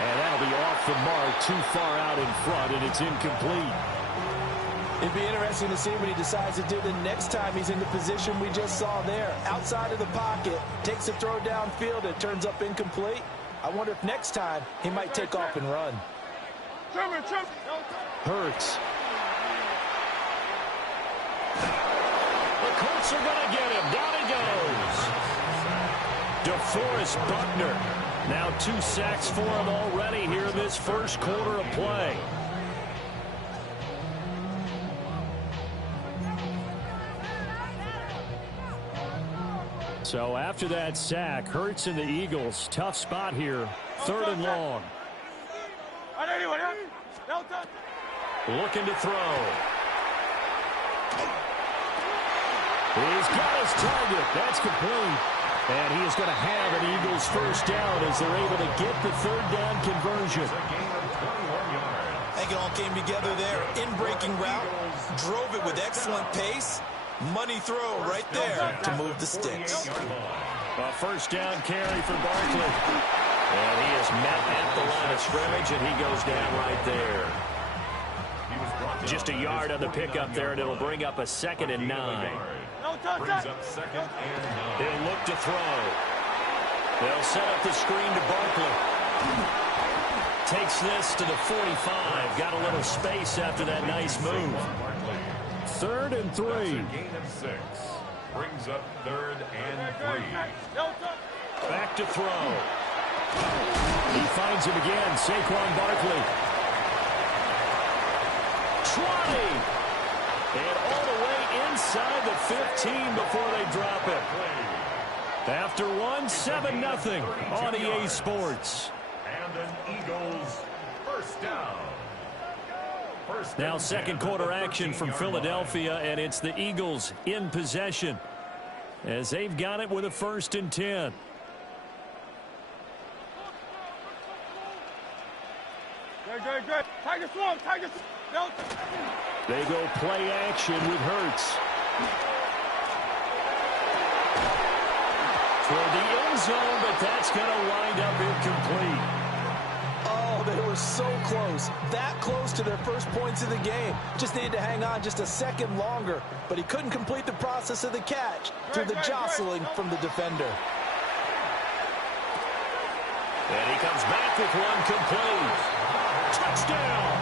And that'll be off the mark, too far out in front, and it's incomplete. It'd be interesting to see what he decides to do the next time he's in the position we just saw there. Outside of the pocket, takes a throw downfield, it turns up incomplete. I wonder if next time he might take off and run. Hurts. The Colts are going to get him. Down he goes. DeForest Buckner. Now 2 sacks for him already here in this first quarter of play. So after that sack, Hurts and the Eagles, tough spot here. 3rd and long. Looking to throw. He's got his target. That's complete. And he is going to have an Eagles first down as they're able to get the 3rd down conversion. I think it all came together there. In-breaking route. Drove it with excellent pace. Money throw right there to move the sticks. A first down carry for Barkley. And he is met at the line of scrimmage, and he goes down right there. Just a yard on the pickup there, and it'll bring up a 2nd and 9. They'll look to throw. They'll set up the screen to Barkley. Takes this to the 45. Got a little space after that nice move. 3rd and 3. Gain of 6. Brings up 3rd and 3. Back to throw. He finds him again. Saquon Barkley. 20. And all the way inside the 15 before they drop it. After 7-0 on EA Sports. And an Eagles first down. Now second quarter action from Philadelphia, and it's the Eagles in possession as they've got it with a 1st and 10. They go play action with Hurts. Toward the end zone, but that's going to wind up incomplete. Oh, they were so close. That close to their first points of the game. Just needed to hang on just a second longer, but he couldn't complete the process of the catch through the jostling from the defender. And he comes back with one complete. Touchdown!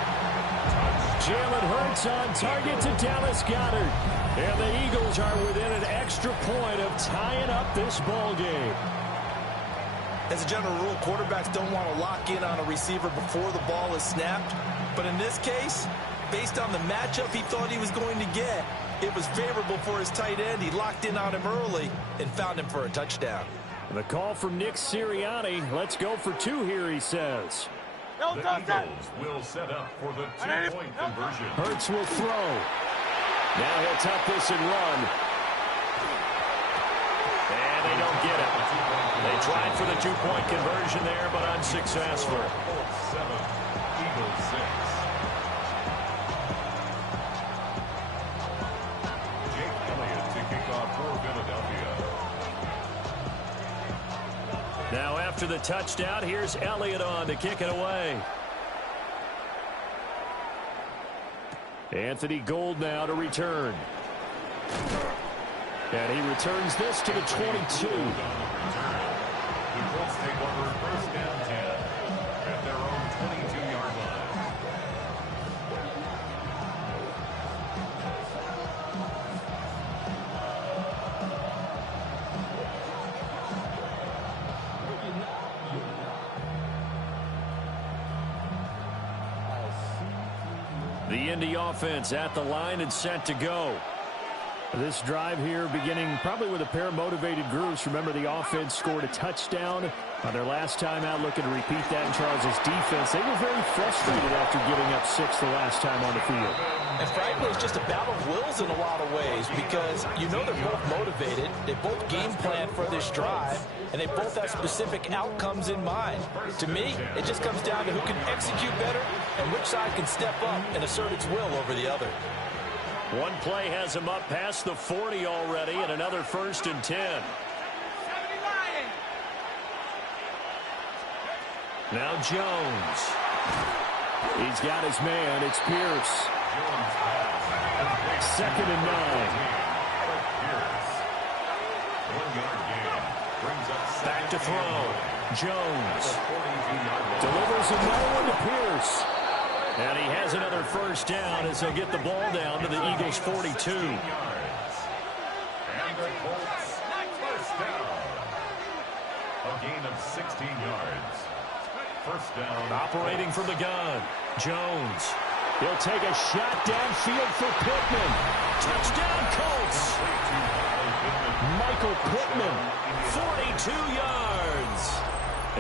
Jalen Hurts on target to Dallas Goedert. And the Eagles are within an extra point of tying up this ball game. As a general rule, quarterbacks don't want to lock in on a receiver before the ball is snapped. But in this case, based on the matchup he thought he was going to get, it was favorable for his tight end. He locked in on him early and found him for a touchdown. The call from Nick Sirianni. Let's go for 2 here, he says. The Eagles will set up for the 2-point conversion. Hurts will throw. Now he'll tuck this and run. And they don't get it. They tried for the 2-point conversion there, but unsuccessful. 7, Eagles 6. Jake Elliott to kick off for Philadelphia. Now after the touchdown, here's Elliott on to kick it away. Anthony Gould now to return. And he returns this to the 22. The Colts take over 1st and 10 at their own 22-yard line. The Indy offense at the line and set to go. This drive here beginning probably with a pair of motivated groups. Remember, the offense scored a touchdown on their last time out. Looking to repeat that in Charles' defense. They were very frustrated after giving up 6 the last time on the field. And frankly, it's just a battle of wills in a lot of ways because you know they're both motivated. They both game plan for this drive, and they both have specific outcomes in mind. To me, it just comes down to who can execute better and which side can step up and assert its will over the other. One play has him up past the 40 already, and another 1st and 10. Now Jones. He's got his man. It's Pierce. 2nd and 9. Back to throw. Jones delivers another one to Pierce. Here's another first down as they'll get the ball down to the Eagles' 42. And the Colts, first down. A gain of 16 yards. First down. Operating from the gun, Jones. He'll take a shot downfield for Pittman. Touchdown, Colts. Michael Pittman, 42 yards.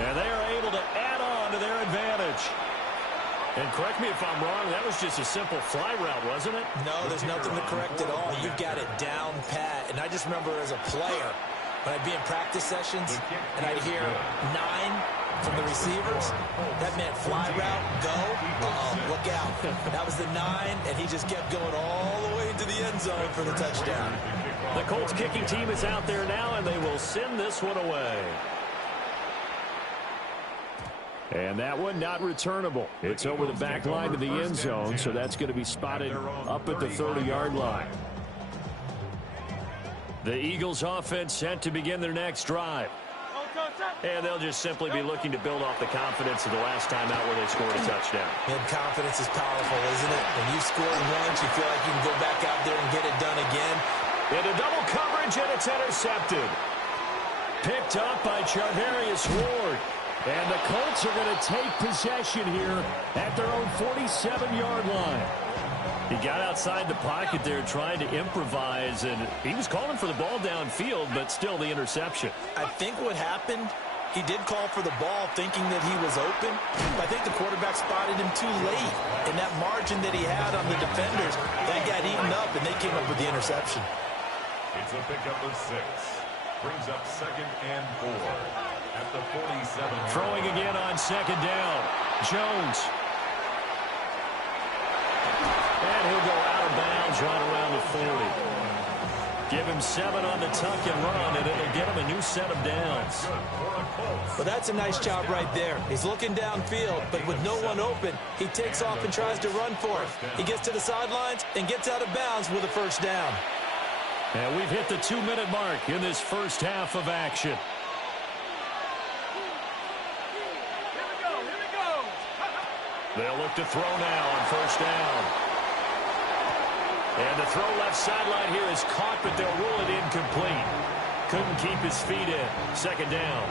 And they are able to add on to their advantage. And correct me if I'm wrong, that was just a simple fly route, wasn't it? No, there's nothing to correct at all. You've got it down pat. And I just remember as a player, when I'd be in practice sessions and I'd hear 9 from the receivers, that meant fly route, go, look out. That was the 9, and he just kept going all the way into the end zone for the touchdown. The Colts kicking team is out there now, and they will send this one away. And that one not returnable. It's over the back line to the end zone, so that's going to be spotted up at the 30-yard line. The Eagles offense set to begin their next drive. And they'll just simply be looking to build off the confidence of the last time out where they scored a touchdown. And confidence is powerful, isn't it? When you scored once, you feel like you can go back out there and get it done again. Into double coverage, and it's intercepted. Picked up by Charvarius Ward. And the Colts are going to take possession here at their own 47-yard line. He got outside the pocket there trying to improvise, and he was calling for the ball downfield, but still the interception. I think what happened, he did call for the ball thinking that he was open. I think the quarterback spotted him too late. And that margin that he had on the defenders, that got eaten up, and they came up with the interception. It's a pickup of 6. Brings up 2nd and 4 at the 47. Throwing again on 2nd down. Jones. And he'll go out of bounds right around the 40. Give him 7 on the tuck and run, and it'll get him a new set of downs. Well, that's a nice job right there. He's looking downfield, but with no one open, he takes off and tries to run for it. He gets to the sidelines and gets out of bounds with a first down. And we've hit the 2-minute mark in this first half of action. They'll look to throw now on first down. And the throw left sideline here is caught, but they'll rule it incomplete. Couldn't keep his feet in. 2nd down.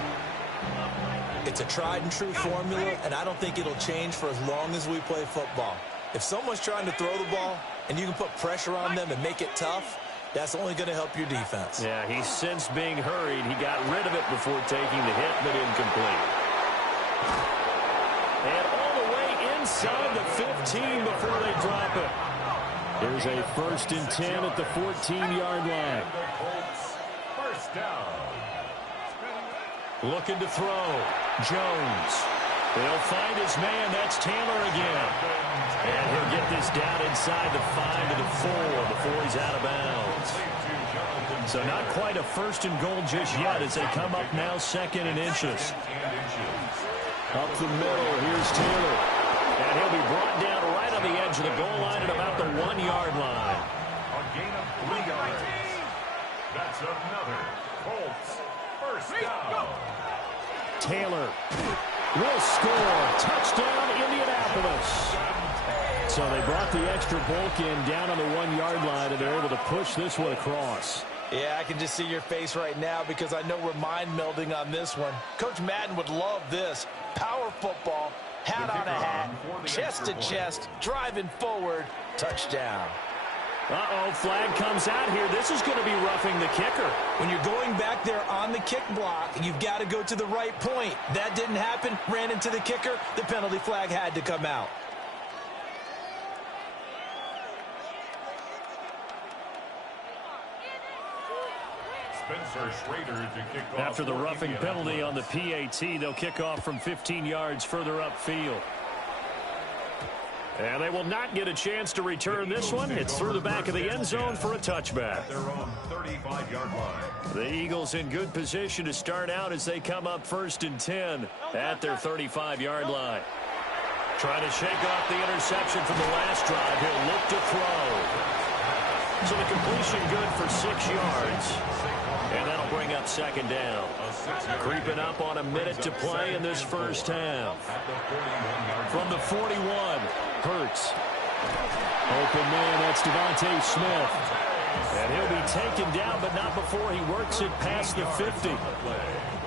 It's a tried-and-true formula, and I don't think it'll change for as long as we play football. If someone's trying to throw the ball, and you can put pressure on them and make it tough, that's only going to help your defense. Yeah, he's since being hurried. He got rid of it before taking the hit, but incomplete. And all the way inside the 15 before they drop it. There's a 1st and 10 at the 14-yard line. First down. Looking to throw. Jones. They'll find his man. That's Taylor again. And he'll get this down inside the 5 to the 4 before he's out of bounds. So not quite a 1st and goal just yet as they come up now 2nd and inches. Up the middle, here's Taylor. And he'll be brought down right on the edge of the goal line at about the 1-yard line. A gain of 3 yards. That's another Colts first down. Taylor will score. Touchdown, Indianapolis. So they brought the extra bulk in down on the 1-yard line, and they're able to push this one across. Yeah, I can just see your face right now because I know we're mind melding on this one. Coach Madden would love this. Power football, hat on a hat, chest to chest, driving forward, touchdown. Uh-oh, flag comes out here. This is going to be roughing the kicker. When you're going back there on the kick block, you've got to go to the right point. That didn't happen, ran into the kicker. The penalty flag had to come out. After the roughing penalty on the PAT, they'll kick off from 15 yards further upfield. And they will not get a chance to return this one. It's through the back of the end zone for a touchback. Their own 35-yard line. The Eagles in good position to start out as they come up 1st and 10 at their 35-yard line. Trying to shake off the interception from the last drive. He'll look to throw. So the completion good for 6 yards. And that'll bring up 2nd down. Creeping up on a minute to play in this first half. From the 41, Hurts Open man, that's Devontae Smith. And he'll be taken down, but not before he works it past the 50.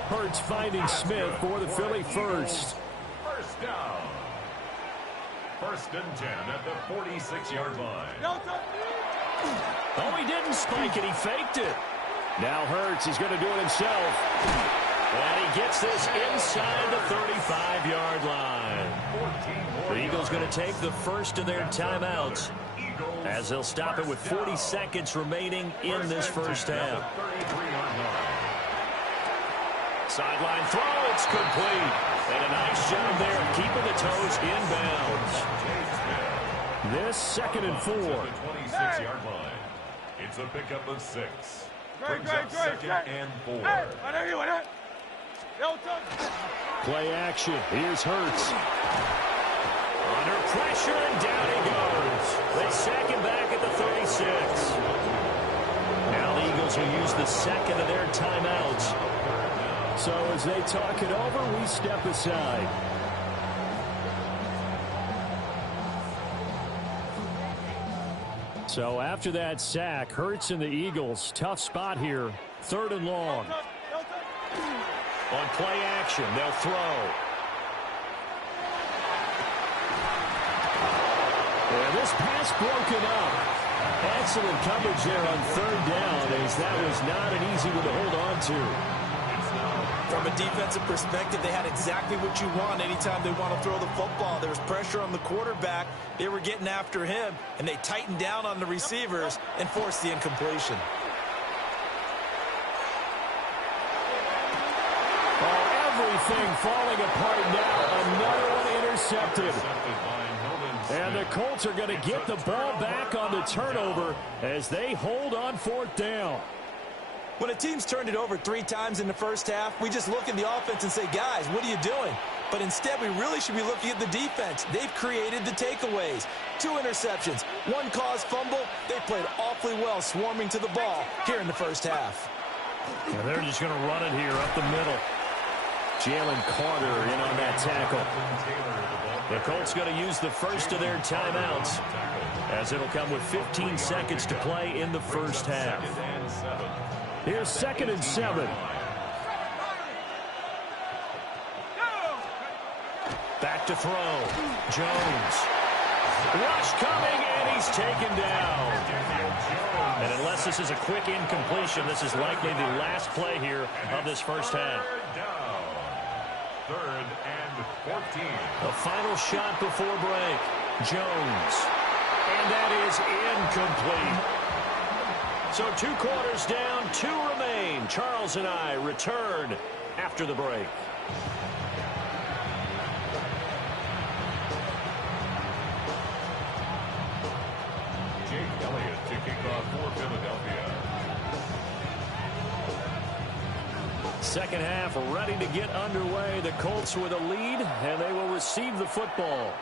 Hurts finding Smith for the Philly first. First down. First and 10 at the 46-yard line. Oh, he didn't spike it. He faked it. Now Hurts is going to do it himself. And he gets this inside the 35-yard line. The Eagles going to take the first of their timeouts as they'll stop it with 40 seconds remaining in this first half. Sideline throw, it's complete. And a nice job there of keeping the toes inbounds. This 2nd and 4. 26-yard line. It's a pickup of 6. Brings up 2nd and 4. Play action. Here's Hurts. Under pressure, and down he goes. They sack him back at the 36. Now the Eagles will use the second of their timeouts. So as they talk it over, we step aside. So after that sack, Hurts and the Eagles, tough spot here. 3rd and long. On play action, they'll throw. And this pass broken up. Excellent coverage there on 3rd down, as that was not an easy one to hold on to. From a defensive perspective, they had exactly what you want anytime they want to throw the football. There was pressure on the quarterback. They were getting after him, and they tightened down on the receivers and forced the incompletion. Oh, everything falling apart now. Another one intercepted. And the Colts are going to get the ball back on the turnover as they hold on 4th down. When a team's turned it over 3 times in the first half, we just look at the offense and say, guys, what are you doing? But instead, we really should be looking at the defense. They've created the takeaways. 2 interceptions, 1 caused fumble. They played awfully well swarming to the ball here in the first half. And they're just going to run it here up the middle. Jalen Carter in on that tackle. The Colts going to use the first of their timeouts as it'll come with 15 seconds to play in the first half. Here's 2nd and 7. Back to throw. Jones. Rush coming, and he's taken down. And unless this is a quick incompletion, this is likely the last play here of this first half. 3rd and 14. The final shot before break. Jones. And that is incomplete. So 2 quarters down, 2 remain. Charles and I return after the break. Jake Elliott to kick off for Philadelphia. Second half ready to get underway. The Colts with a lead, and they will receive the football.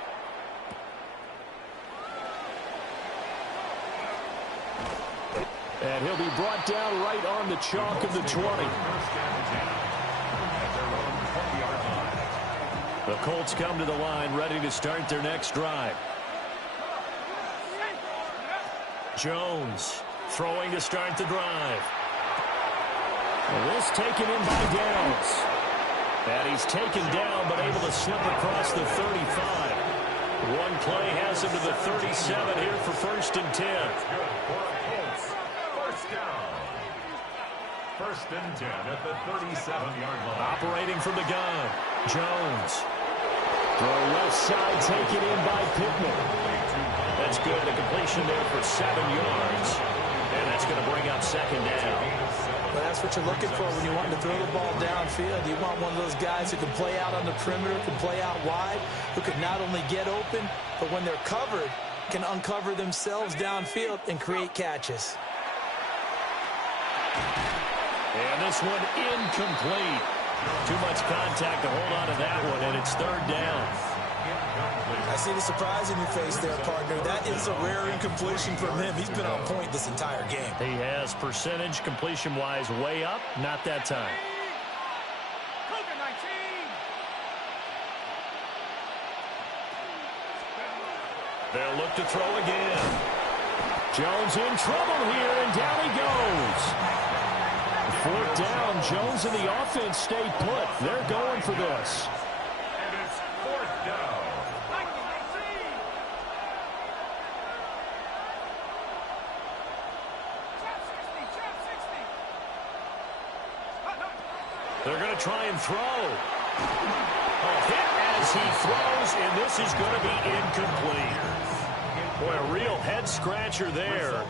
And he'll be brought down right on the chalk of the 20. The Colts come to the line ready to start their next drive. Jones throwing to start the drive. And this taken in by Downs. And he's taken down but able to slip across the 35. One play has him to the 37 here for 1st and 10. First and 10 at the 37-yard line. Operating from the gun. Jones. Throw left side taken in by Pittman. That's good. The completion there for 7 yards. And that's going to bring up 2nd down. Well, that's what you're looking for when you want to throw the ball downfield. You want one of those guys who can play out on the perimeter, can play out wide, who can not only get open, but when they're covered, can uncover themselves downfield and create catches. And this one incomplete. Too much contact to hold on to that one, and it's 3rd down. I see the surprise in your face there, partner. That is a rare incompletion from him. He's been on point this entire game. He has percentage completion-wise way up. Not that time. They'll look to throw again. Jones in trouble here, and down he goes. Fourth down, Jones and the offense stay put. They're going for this. And it's fourth down. They're going to try and throw. A hit as he throws, and this is going to be incomplete. Boy, a real head-scratcher there.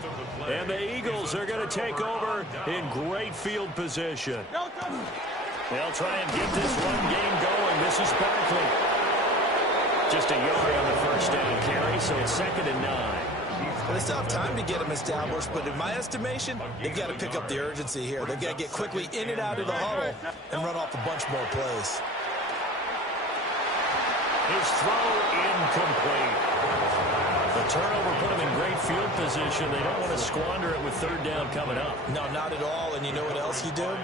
And the Eagles are going to take over in great field position. They'll try and get this run game going. This is Barkley. Just a yard on the first down carry, so it's 2nd and 9. Well, they still have time to get them established, but in my estimation, they've got to pick up the urgency here. They've got to get quickly in and out of the huddle and run off a bunch more plays. His throw incomplete. The turnover put him in great field position. They don't want to squander it with 3rd down coming up. No, not at all. And you know what else you do?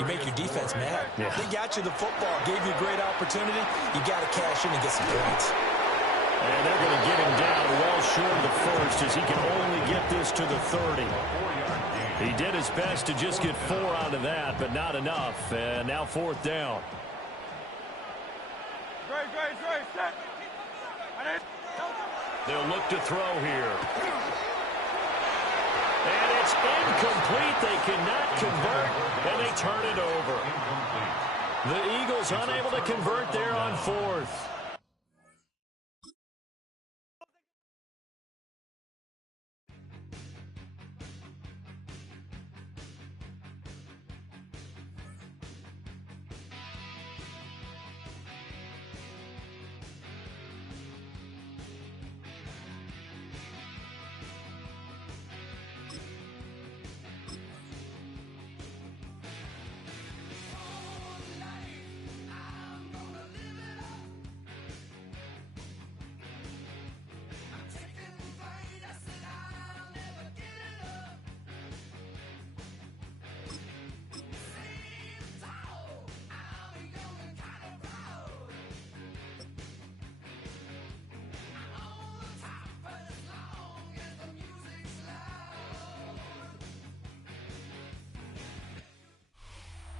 You make your defense mad. Yeah. They got you the football, gave you a great opportunity. You got to cash in and get some points. And they're going to get him down well short of the first as he can only get this to the 30. He did his best to just get 4 out of that, but not enough. And now 4th down. They'll look to throw here. And it's incomplete. They cannot convert, and they turn it over. The Eagles unable to convert there on 4th.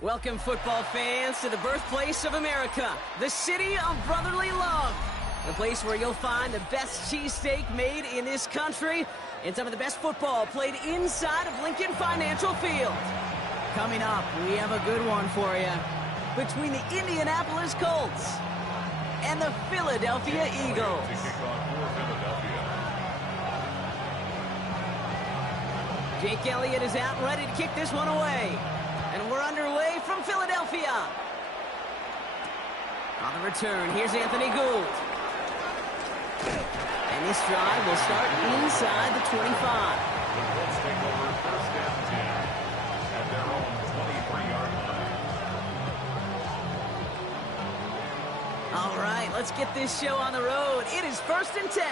Welcome, football fans, to the birthplace of America, the city of brotherly love. The place where you'll find the best cheesesteak made in this country and some of the best football played inside of Lincoln Financial Field. Coming up, we have a good one for you. Between the Indianapolis Colts and the Philadelphia Eagles. Jake Elliott is out and ready to kick this one away. And we're underway from Philadelphia. On the return, here's Anthony Gould. And this drive will start inside the 25. Let's take over 1st down 10 at their own 23-yard line. All right, let's get this show on the road. It is 1st and 10.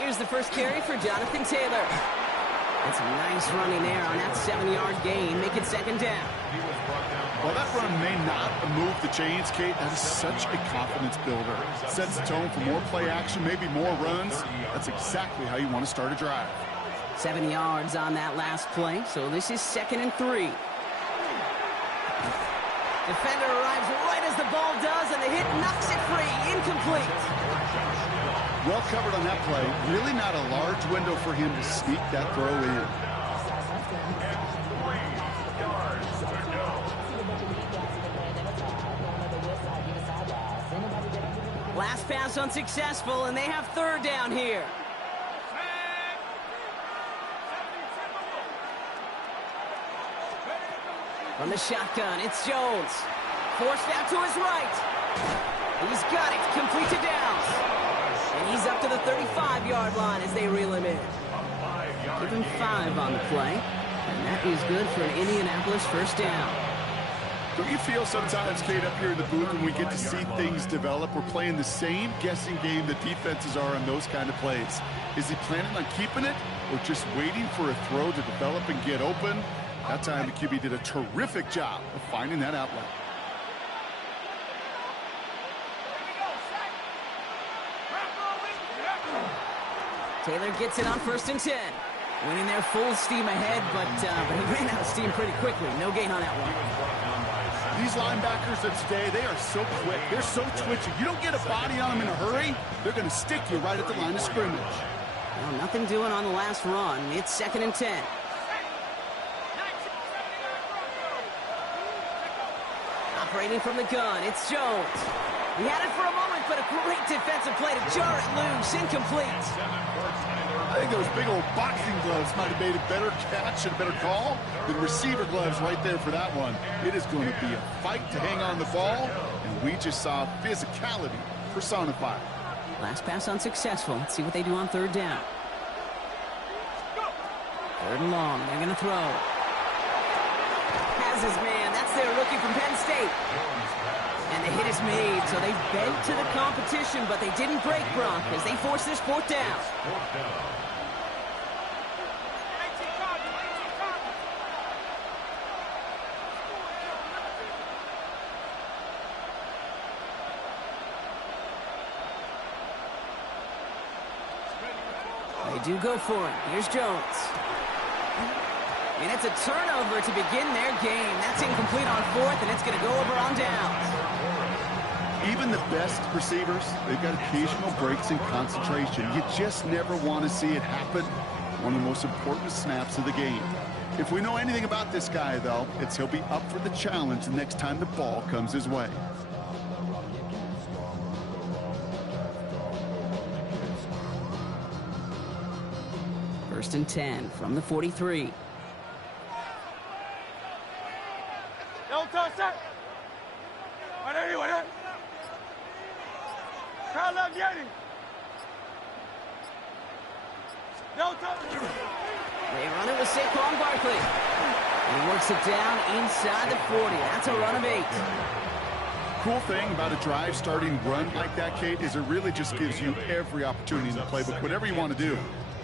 Here's the first carry for Jonathan Taylor. And some nice running there on that 7-yard gain. Make it 2nd down. Well, that run may not move the chains, Kate. That is such a confidence builder. Sets the tone for more play action, maybe more runs. That's exactly how you want to start a drive. 7 yards on that last play, so this is 2nd and 3. Defender arrives right as the ball does, and the hit knocks it free. Incomplete. Well covered on that play. Really not a large window for him to sneak that throw in. Last pass unsuccessful, and they have 3rd down here. From the shotgun, it's Jones. Forced out to his right. He's got it. Complete to Downs. And he's up to the 35-yard line as they reel him in. Give him 5 on the play. And that is good for an Indianapolis 1st down. Don't you feel sometimes, Kate, up here in the booth when we get to see things develop, we're playing the same guessing game that defenses are on those kind of plays? Is he planning on keeping it or just waiting for a throw to develop and get open? That time the QB did a terrific job of finding that outlet. Taylor gets it on 1st and 10. Winning there full steam ahead, but he ran out of steam pretty quickly. No gain on that one. These linebackers of today, they are so quick. They're so twitchy. You don't get a body on them in a hurry, they're going to stick you right at the line of scrimmage. Well, nothing doing on the last run. It's 2nd and 10. Operating from the gun, it's Jones. He had it for a moment, but a great defensive play to jar it loose. Incomplete. I think those big old boxing gloves might have made a better catch and a better call than receiver gloves right there for that one. It is going to be a fight to hang on the ball, and we just saw physicality personified. Last pass unsuccessful. Let's see what they do on 3rd down. 3rd and long. They're going to throw. Has his man. That's their rookie from Penn State. And the hit is made, so they bent to the competition, but they didn't break, Brock, as they force this 4th down. They do go for it. Here's Jones. And it's a turnover to begin their game. That's incomplete on 4th, and it's going to go over on downs. Even the best receivers, they've got occasional breaks in concentration. You just never want to see it happen. One of the most important snaps of the game. If we know anything about this guy, though, it's he'll be up for the challenge the next time the ball comes his way. First and 10 from the 43. They run it with Saquon Barkley. He works it down inside the 40. That's a run of 8. Cool thing about a drive starting run like that, Kate, is it really just gives you every opportunity in the playbook, whatever you want to do.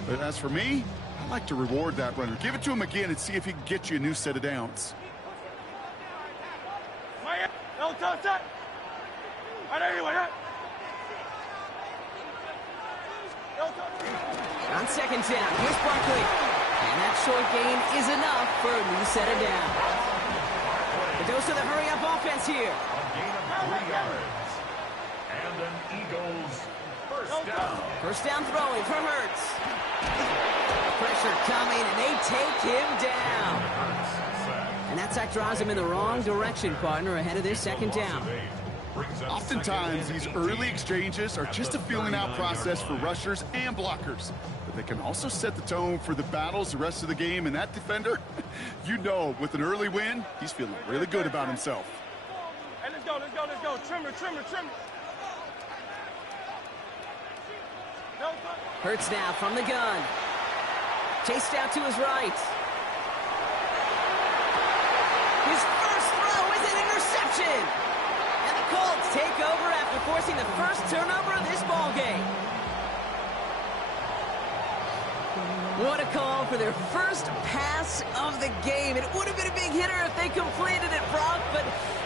But as for me, I like to reward that runner. Give it to him again and see if he can get you a new set of downs. On 2nd down, here's Barkley. And that short gain is enough for a new set of downs. The dose of the hurry-up offense here. A gain of 3 yards. And an Eagles first down. First down throwing from Hurts. Pressure coming, and they take him down. And that sack drives him in the wrong direction, partner, ahead of this 2nd down. Oftentimes, these early exchanges are just a feeling-out process for rushers and blockers. But they can also set the tone for the battles the rest of the game. And that defender, you know, with an early win, he's feeling really good about himself. Hey, let's go. Trimmer. Hurts now from the gun. Chased out to his right. His first throw is an interception. And the Colts take over after forcing the first turnover of this ball game. What a call for their first pass of the game. It would have been a big hitter if they completed it, Brock, but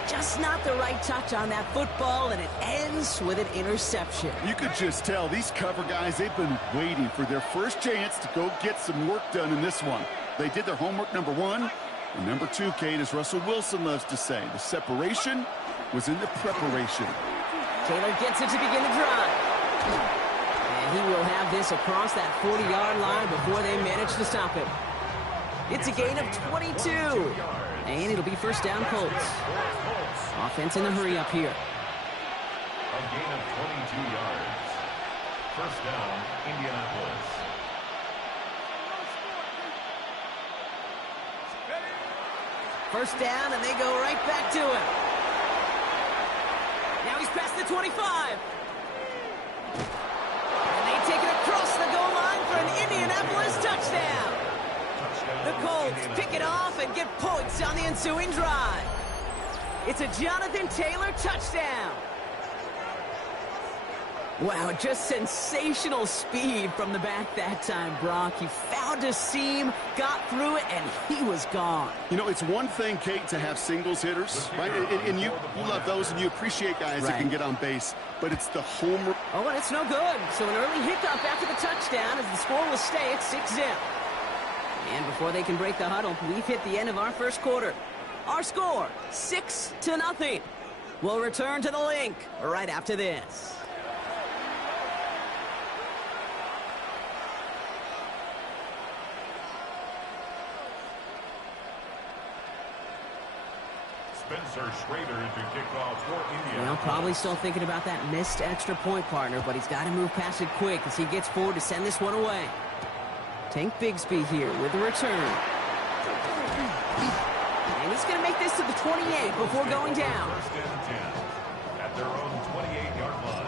just not the right touch on that football, and it ends with an interception. You could just tell these cover guys, they've been waiting for their first chance to go get some work done in this one. They did their homework, number 1. And number 2, Kate, as Russell Wilson loves to say, the separation was in the preparation. Taylor gets it to begin the drive. And he will have this across that 40-yard line before they manage to stop him. It's a gain of 22. And it'll be first down Colts. Offense in the hurry up here. A gain of 22 yards. First down, Indianapolis. First down, and they go right back to him. Now he's past the 25. And they take it across the goal line for an Indianapolis touchdown. The Colts pick it off and get points on the ensuing drive. It's a Jonathan Taylor touchdown. Wow, just sensational speed from the back that time, Brock. He found a seam, got through it, and he was gone. You know, it's one thing, Kate, to have singles hitters, right? And you love those, and you appreciate guys that can get on base. But it's the home... Oh, and it's no good. So an early hiccup after the touchdown as the score will stay at 6-0. And before they can break the huddle, we've hit the end of our first quarter. Our score, 6-0. We'll return to the link right after this. Spencer Schrader to kick off for India. Well, probably still thinking about that missed extra point, partner, but he's got to move past it quick as he gets forward to send this one away. Tank Bigsby here with the return. And he's going to make this to the 28 before going down. First and 10 at their own 28-yard line.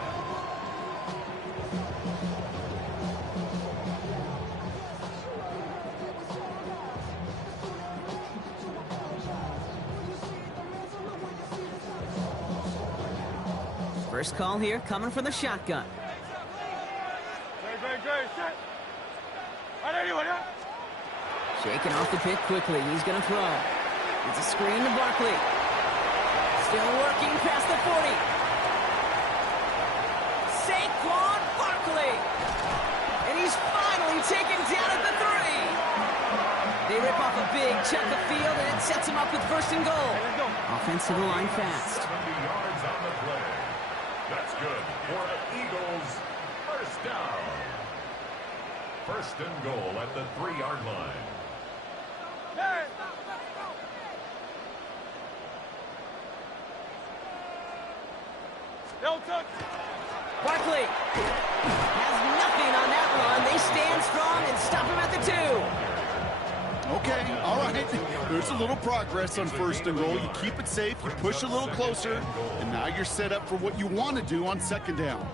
First call here coming from the shotgun. Shaking off the pick quickly. He's going to throw. It's a screen to Barkley. Still working past the 40. Saquon Barkley. And he's finally taken down at the 3. They rip off a big chunk of field, and it sets him up with first and goal. Offense to the line fast. 70 yards on the play. That's good for the Eagles. First down. First and goal at the 3-yard line. Barkley has nothing on that run. They stand strong and stop him at the 2. Okay, all right. There's a little progress on first and goal. You keep it safe, you push a little closer, and now you're set up for what you want to do on second down.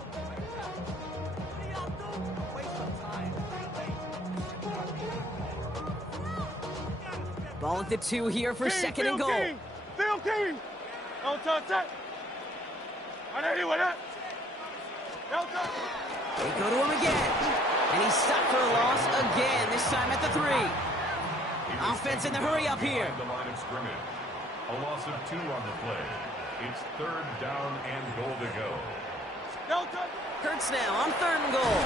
Ball at the 2 here for second and goal. Field team. Don't touch it. They go to him again. And he's stopped for a loss again, this time at the 3. Offense in the hurry up here. The line of scrimmage. A loss of 2 on the play. It's third down and goal to go. Kurtz now on third and goal.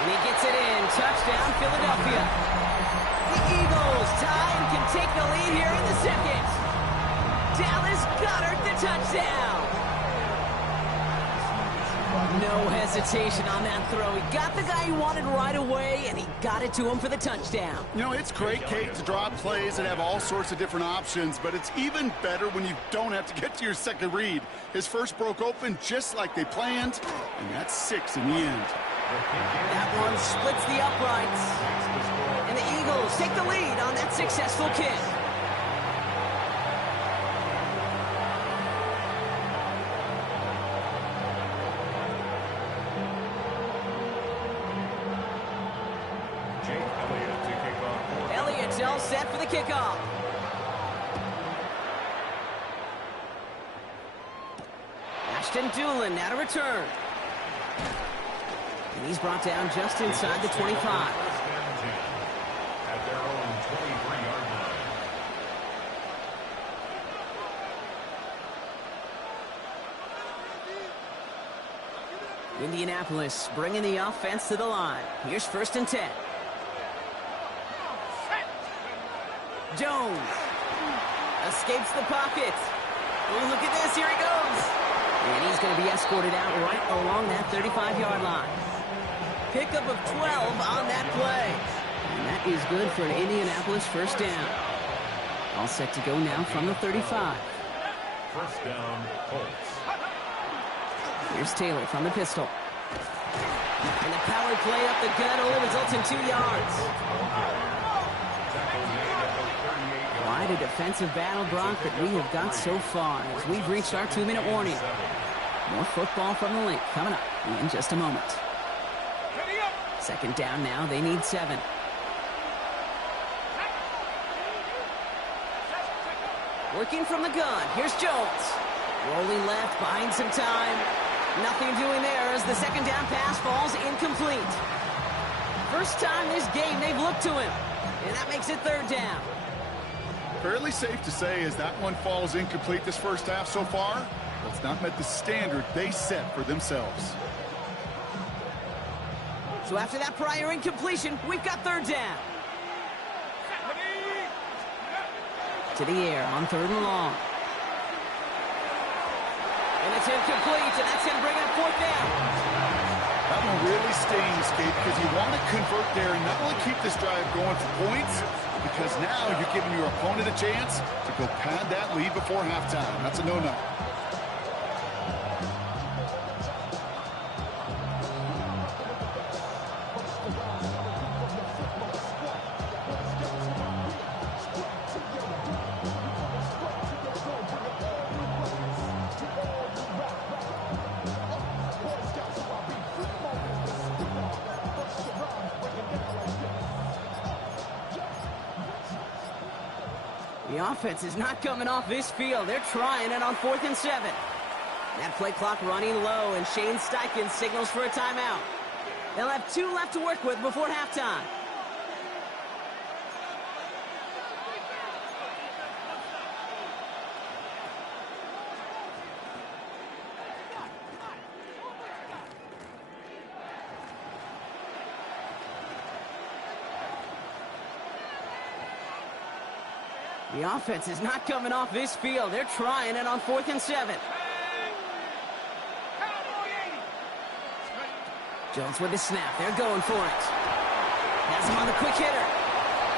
And he gets it in. Touchdown, Philadelphia. The Eagles tie and can take the lead here in the second. Dallas Goedert the touchdown. No hesitation on that throw. He got the guy he wanted right away, and he got it to him for the touchdown. You know, it's great, Kate, to draw plays and have all sorts of different options, but it's even better when you don't have to get to your second read. His first broke open just like they planned, and that's 6 in the end. That one splits the uprights. And the Eagles take the lead on that successful kick. Elliott's all set for the kickoff. Ashton Doolin now to return. And he's brought down just inside the 25. At their own 23-yard line. Indianapolis bringing the offense to the line. Here's first and 10. Jones escapes the pocket. Oh, look at this. Here he goes. And he's going to be escorted out right along that 35-yard line. Pickup of 12 on that play. And that is good for an Indianapolis first down. All set to go now from the 35. First down, Colts. Here's Taylor from the pistol. And the power play up the gut only results in 2 yards. Quite a defensive battle, Brock, that we have got so far as we've reached our 2-minute warning. More football from the link coming up in just a moment. Second down now. They need 7. Working from the gun. Here's Jones. Rolling left, buying some time. Nothing doing there as the second down pass falls incomplete. First time this game they've looked to him, and that makes it third down. Fairly safe to say as that one falls incomplete this first half so far, it's not met the standard they set for themselves. So after that prior incompletion, we've got third down. To the air on third and long. And it's incomplete, and that's going to bring up fourth down. That one really stings, Kate, because you want to convert there and not only keep this drive going for points, because now you're giving your opponent a chance to go pad that lead before halftime. That's a no-no. The offense is not coming off this field. They're trying it on 4th and 7. That play clock running low, and Shane Steichen signals for a timeout. They'll have 2 left to work with before halftime. The offense is not coming off this field. They're trying it on 4th and 7. Jones with the snap. They're going for it. Has him on the quick hitter.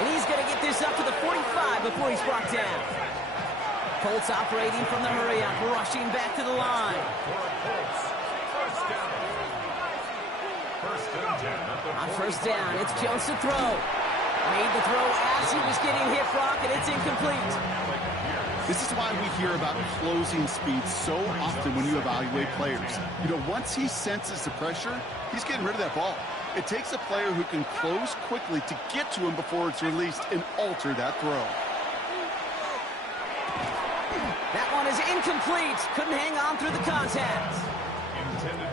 And he's going to get this up to the 45 before he's brought down. Colts operating from the hurry-up, rushing back to the line. On first down, it's Jones to throw. Made the throw as he was getting hit, Brock, and it's incomplete. This is why we hear about closing speed so often when you evaluate players. You know, once he senses the pressure, he's getting rid of that ball. It takes a player who can close quickly to get to him before it's released and alter that throw. That one is incomplete. Couldn't hang on through the contact.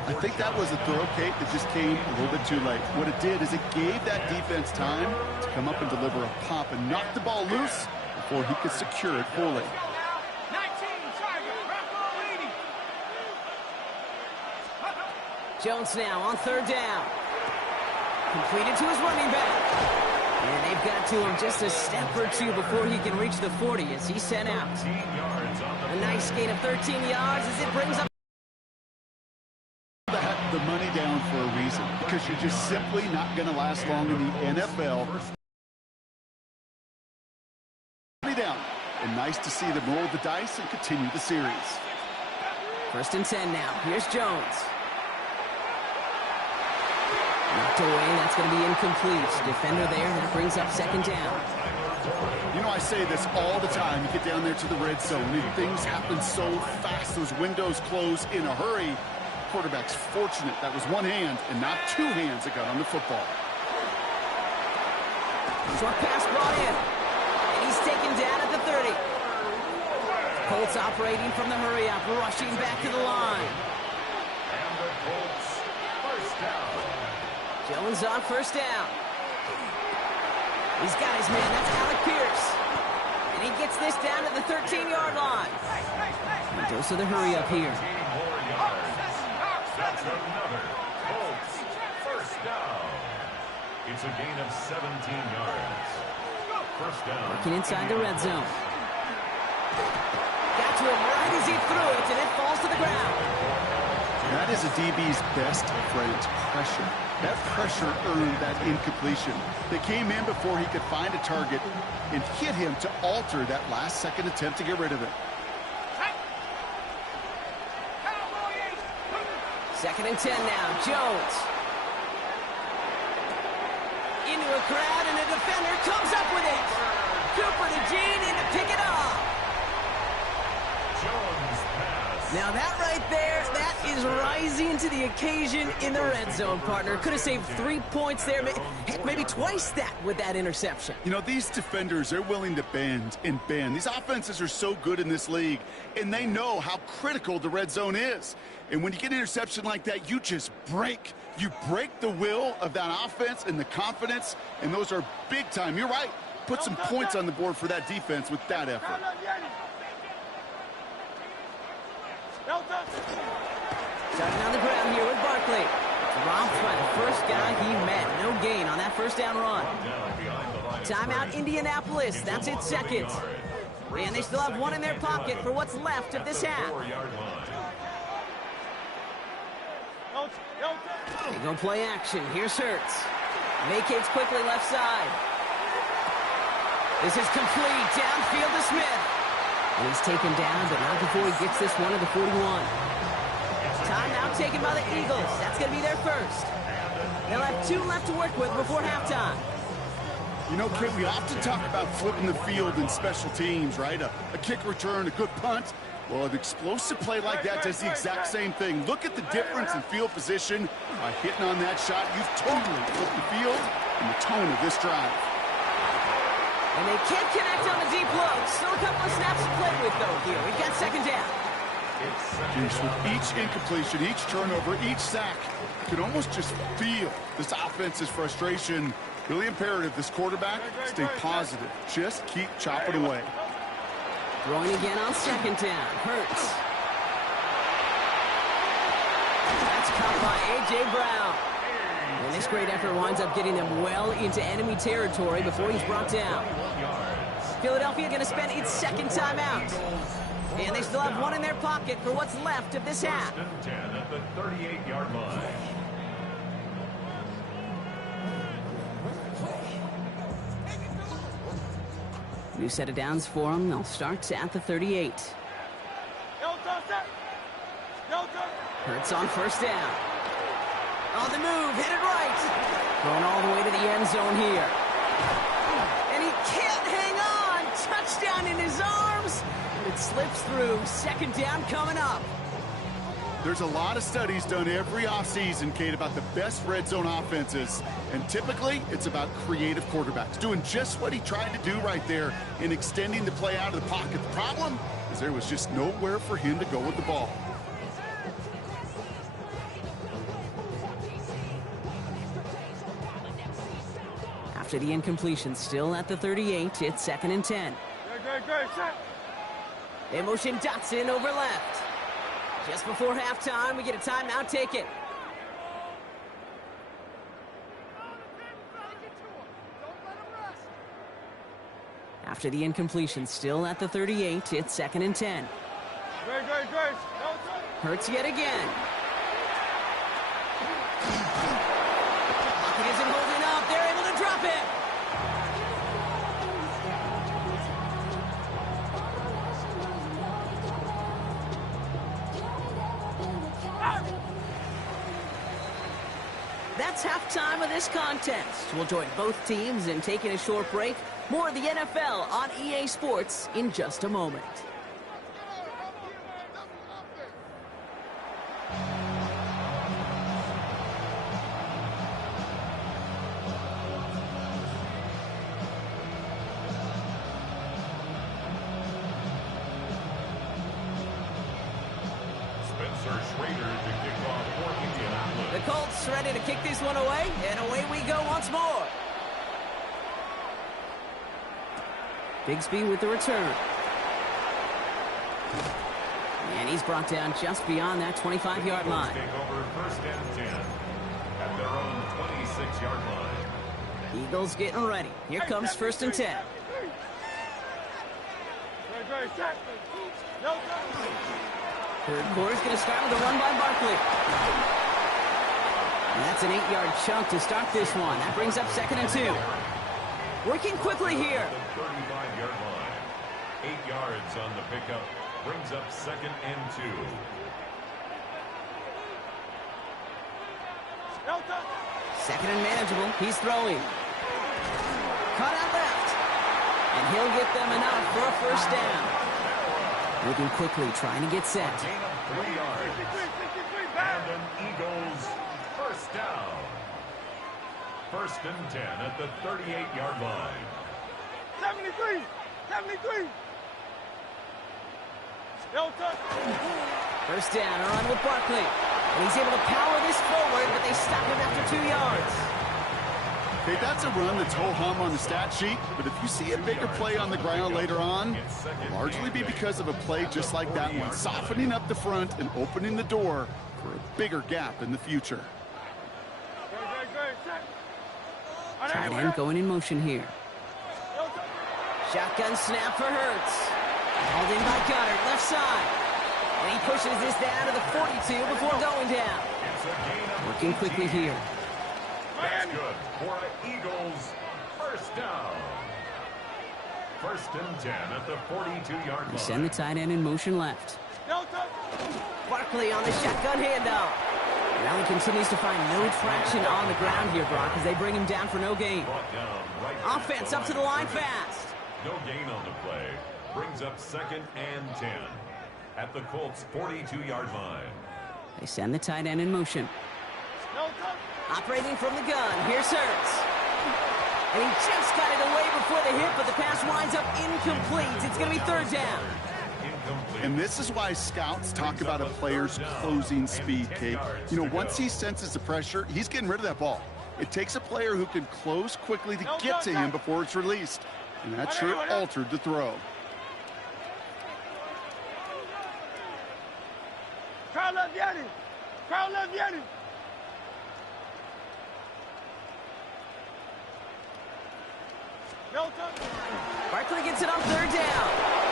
I think that was a throw, Kate, that just came a little bit too late. What it did is it gave that defense time to come up and deliver a pop and knock the ball loose before he could secure it fully. Jones now on third down. Completed to his running back. And they've got to him just a step or two before he can reach the 40 as he's sent out. A nice gain of 13 yards as it brings up the money down for a reason, because you're just simply not going to last long in the NFL. Money down, and nice to see them roll the dice and continue the series. 1st and 10 now. Here's Jones. Knocked away. That's going to be incomplete. Defender there. That brings up 2nd down. You know, I say this all the time. You get down there to the red zone, and things happen so fast. Those windows close in a hurry. Quarterback's fortunate that was one hand and not 2 hands that got on the football. Short pass brought in, and he's taken down at the 30. Colts operating from the hurry-up, rushing back to the line. And the Colts, first down. Jones on first down. He's got his man. That's Alec Pierce. And he gets this down to the 13-yard line. A dose of the hurry-up here. That's another Colts first down. It's a gain of 17 yards. First down. Working inside the red zone. Got to him right as he threw it, and it falls to the ground. That is a DB's best friend, pressure. That pressure earned that incompletion. They came in before he could find a target and hit him to alter that last-second attempt to get rid of it. 2nd and 10 now. Jones. Into a crowd, and a defender comes up with it. Cooper to Gene in to pick it off. Jones' pass Now that right there, that is rising to the occasion in the red zone, partner. Could have saved 3 points there, heck, maybe twice that with that interception. You know, these defenders, they're willing to bend and bend. These offenses are so good in this league, and they know how critical the red zone is. And when you get an interception like that, you just break. You break the will of that offense and the confidence, and those are big time. You're right. Put some points on the board for that defense with that effort. Starting on the ground here with Barkley. Dropped by the first guy he met. No gain on that first down run. Timeout Indianapolis. That's its second. And they still have one in their pocket for what's left of this half. They go play action. Here's Hurts. Vacates quickly left side. This is complete. Downfield to Smith. And he's taken down, but not before he gets this one to the 41. Timeout taken by the Eagles. That's going to be their first. They'll have 2 left to work with before halftime. You know, Kid, we often talk about flipping the field in special teams, right? A kick return, a good punt. Well, an explosive play like that does the exact same thing. Look at the difference in field position. By hitting on that shot, you've totally flipped the field and the tone of this drive. And they can't connect on the deep low. Still a couple of snaps to play with, though, here. We've got second down. Just with each incompletion, each turnover, each sack, you can almost just feel this offense's frustration. Really imperative, this quarterback, stay positive. Just keep chopping away. Throwing again on second down. Hurts. That's caught by A.J. Brown. And this great effort winds up getting them well into enemy territory before he's brought down. Philadelphia going to spend its second timeout. And they still have one in their pocket for what's left of this half. 10 at the 38-yard line. New set of downs for them. They'll start at the 38. Hurts on first down. On the move, hit it right. Going all the way to the end zone here. And he can't hang on. Touchdown in his arms. It slips through. Second down coming up. There's a lot of studies done every offseason, Kate, about the best red zone offenses. And typically, it's about creative quarterbacks doing just what he tried to do right there in extending the play out of the pocket. The problem is there was just nowhere for him to go with the ball. After the incompletion, still at the 38, it's second and 10. They motion Dotson over left. Just before halftime, we get a timeout taken. After the incompletion, still at the 38, it's second and 10. Hurts yet again. Pocket isn't holding up. They're able to drop it. That's halftime of this contest. We'll join both teams in taking a short break. More of the NFL on EA Sports in just a moment. The Colts ready to kick this one away, and away we go once more. Bigsby with the return. And he's brought down just beyond that 25-yard line. Take over first and 10 at their own 26-yard line. Eagles getting ready. Here comes first and 10. Third quarter's going to start with a run by Barkley. And that's an 8-yard chunk to start this one. That brings up second and 2. Working quickly here. The 35-yard line. 8 yards on the pickup. Brings up second and 2. Second and manageable. He's throwing. Cut out left. And he'll get them enough for a first down. Moving quickly, trying to get set. 3 yards. And an Eagles first down. 1st and 10 at the 38-yard line. 73. First down, a run with Barkley. And he's able to power this forward, but they stop him after 2 yards. Okay, that's a run that's ho-hum on the stat sheet, but if you see a bigger play on the ground later on, it'll largely be because of a play just like that one, softening up the front and opening the door for a bigger gap in the future. Tight end going in motion here. Shotgun snap for Hurts. Hauled in by Goddard, left side. And he pushes this down to the 42 before going down. Working quickly here. That's good for an Eagles first down. 1st and 10 at the 42-yard line. They send the tight end in motion left. Barkley on the shotgun handoff. Now he continues to find no traction on the ground here, Brock, as they bring him down for no gain. Offense up to the line fast. No gain on the play. Brings up 2nd and 10 at the Colts 42-yard line. They send the tight end in motion. Operating from the gun, here's Hurts. And he just got it away before the hit, but the pass winds up incomplete. It's going to be 3rd down. And this is why scouts talk about a player's closing speed, Kate. You know, once he senses the pressure, he's getting rid of that ball. It takes a player who can close quickly to get to him before it's released. And that sure altered the throw. Crowd love Yanni. Crowd love Yanni. Barkley gets it on 3rd down.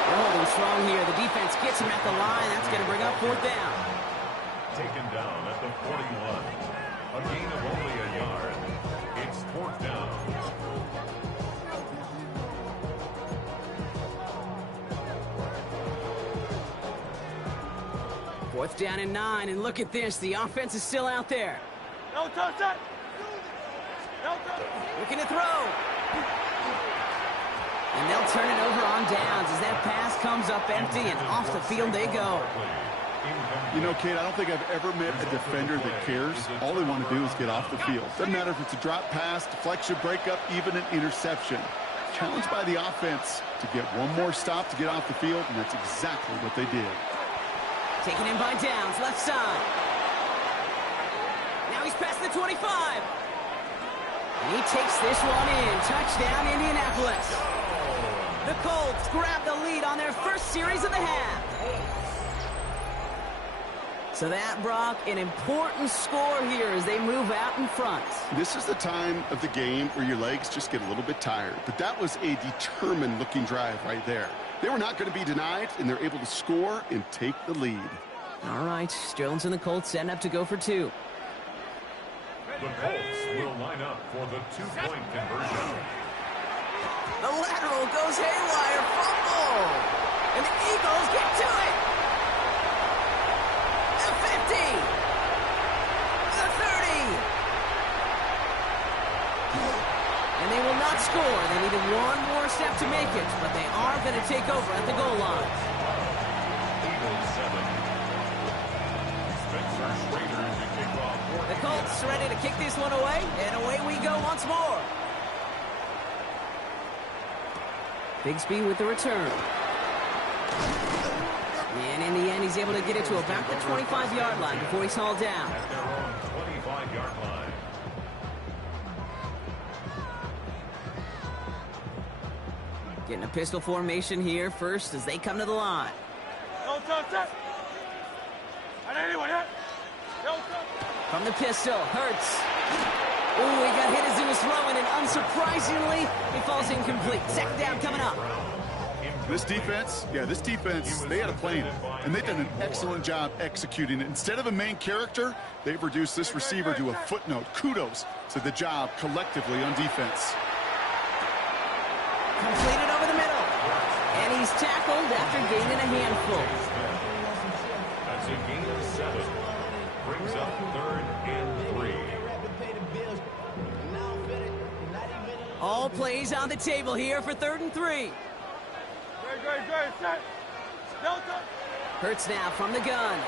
They're holding strong here. The defense gets him at the line. That's going to bring up 4th down. Taken down at the 41. A gain of only a yard. It's 4th down. Fourth down and 9, and look at this. The offense is still out there. No touch that. No touch. Looking to throw. And they'll turn it over on downs as that pass comes up empty, and off the field they go. You know, Kate, I don't think I've ever met a defender that cares. All they want to do is get off the field. Doesn't matter if it's a drop pass, deflection, breakup, even an interception. Challenged by the offense to get one more stop to get off the field, and that's exactly what they did. Taken in by Downs, left side. Now he's past the 25. And he takes this one in. Touchdown, Indianapolis. The Colts grab the lead on their first series of the half. So that, Brock, an important score here as they move out in front. This is the time of the game where your legs just get a little bit tired. But that was a determined-looking drive right there. They were not going to be denied, and they're able to score and take the lead. All right, Jones and the Colts set up to go for 2. The Colts will line up for the 2-point conversion. The lateral goes haywire, fumble! And the Eagles get to it! The 50! The 30! And they will not score. They needed one more step to make it, but they are going to take over at the goal line. Eagles 7. Spencer Schrader to kick off. The Colts ready to kick this one away, and away we go once more. Bigsby with the return. And in the end, he's able to get it to about the 25-yard line before he's hauled down. At their own 25-yard line. Getting a pistol formation here first as they come to the line. No touch that. From the pistol, Hurts. Ooh, he got hit as he was throwing, and unsurprisingly, he falls incomplete. 2nd down coming up. This defense, they had a plan, and they've done an excellent job executing it. Instead of a main character, they've reduced this receiver to a footnote. Kudos to the job collectively on defense. Completed over the middle. And he's tackled after gaining a handful. That's a gain of 7. Brings up 3rd and 3. All plays on the table here for 3rd and 3. Great, set. Delta. Hurts now from the gun.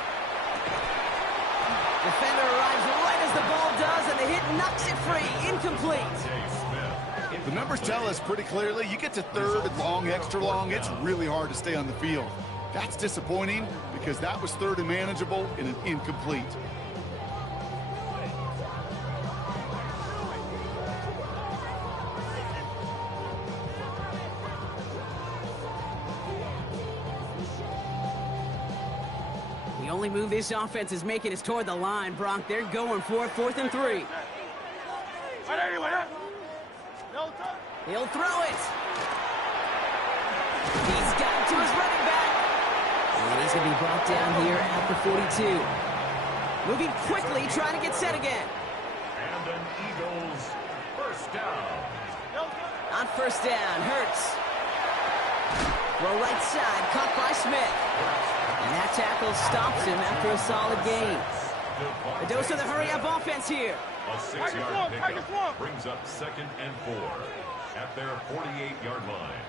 Defender arrives right as the ball does, and the hit knocks it free. Incomplete. The numbers tell us pretty clearly, you get to third and long, extra long, it's really hard to stay on the field. That's disappointing because that was third and manageable in an incomplete. The only move this offense is making is toward the line, Bronk. They're going for it, 4th and 3. He'll throw it. He's got it to his running back. And he's going to be brought down here at the 42. Moving quickly, trying to get set again. And an Eagles first down. On first down, Hurts. Throw right side, caught by Smith. And that tackle stops him after a solid gain. A dose of the hurry-up offense here. A 6-yard pickup brings up 2nd and 4 at their 48-yard line.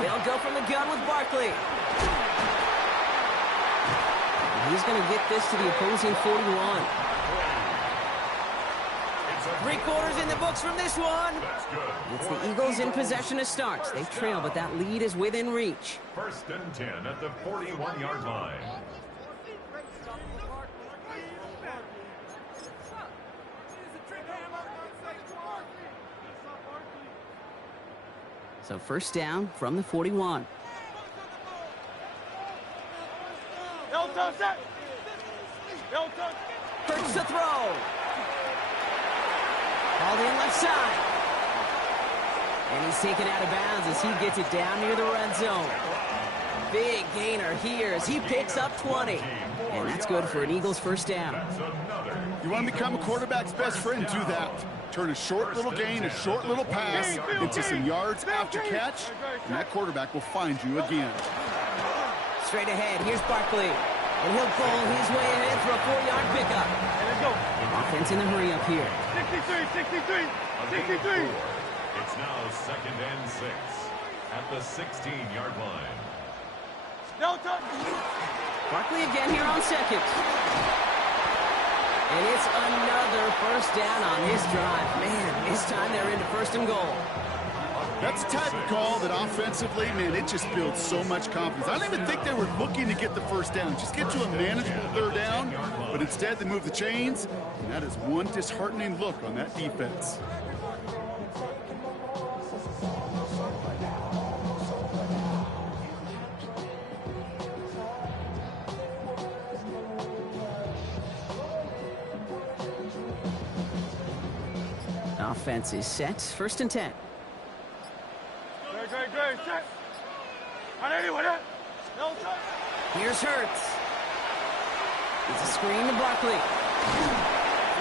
They'll go from the gun with Barkley. He's going to get this to the opposing 41. 3 quarters in the books from this one. It's the Eagles in possession of starts. They trail, but that lead is within reach. 1st and 10 at the 41-yard line. So first down from the 41. Hurts to throw. Ball in left side. And he's taken out of bounds as he gets it down near the red zone. Big gainer here as he picks up 20. And that's good for an Eagles first down. You want to become a quarterback's best friend, do that. Turn a short little gain, a short little pass into some yards after catch, and that quarterback will find you again. Straight ahead, here's Barkley. And he'll bowl his way ahead for a 4-yard pickup. Offense in the hurry up here. 63. It's now 2nd and 6 at the 16-yard line. Barkley again here on 2nd. And it's another first down on this drive. Man, this time they're into 1st and goal. That's a type of call that offensively, man, it just builds so much confidence. I don't even think they were looking to get the first down. Just get to a manageable 3rd down, but instead they move the chains, and that is one disheartening look on that defense. Offense is set. 1st and 10. Here's Hurts. It's a screen to Barkley. And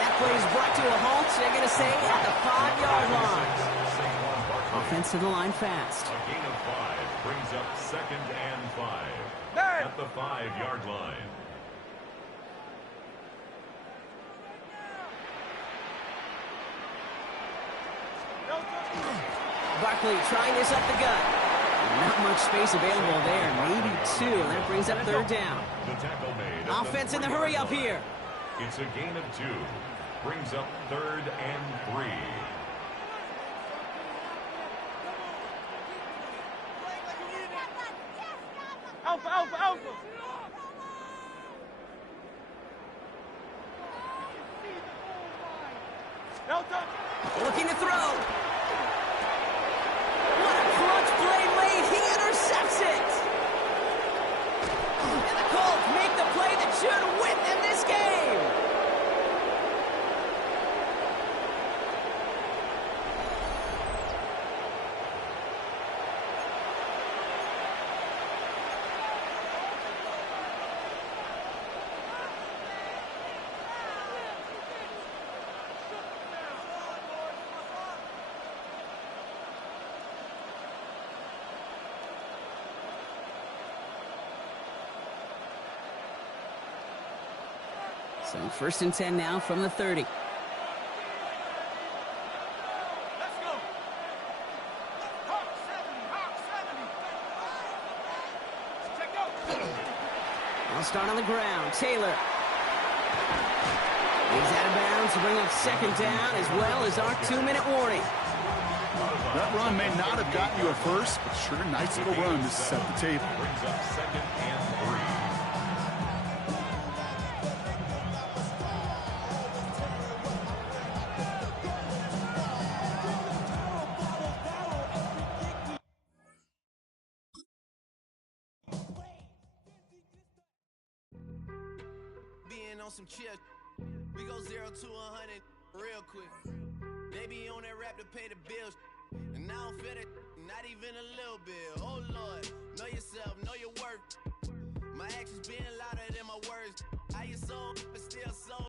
that play is brought to a halt, they're going to say, at the 5-yard line. Offense to the line fast. A gain of 5 brings up 2nd and 5 at the 5-yard line. Barkley trying this up the gut. Not much space available there. Maybe 2, and that brings up 3rd down. The tackle made. Offense in the hurry up here. It's a gain of 2. Brings up 3rd and 3. Alpha. Looking to throw. What a clutch play late. He intercepts it. And the Colts make the play that should win them this game. So 1st and 10 now from the 30. Let's go. Hawk 70. They'll start on the ground. Taylor. He's out of bounds to bring up second down as well as our 2-minute warning. That run may not have gotten you a first, but sure, nice little run to set the table. Brings up 2nd and 3. Being on some chill, we go 0 to 100 real quick. They be on that rap to pay the bills, and I don't feel it, not even a little bit. Oh Lord, know yourself, know your worth. My actions being louder than my words.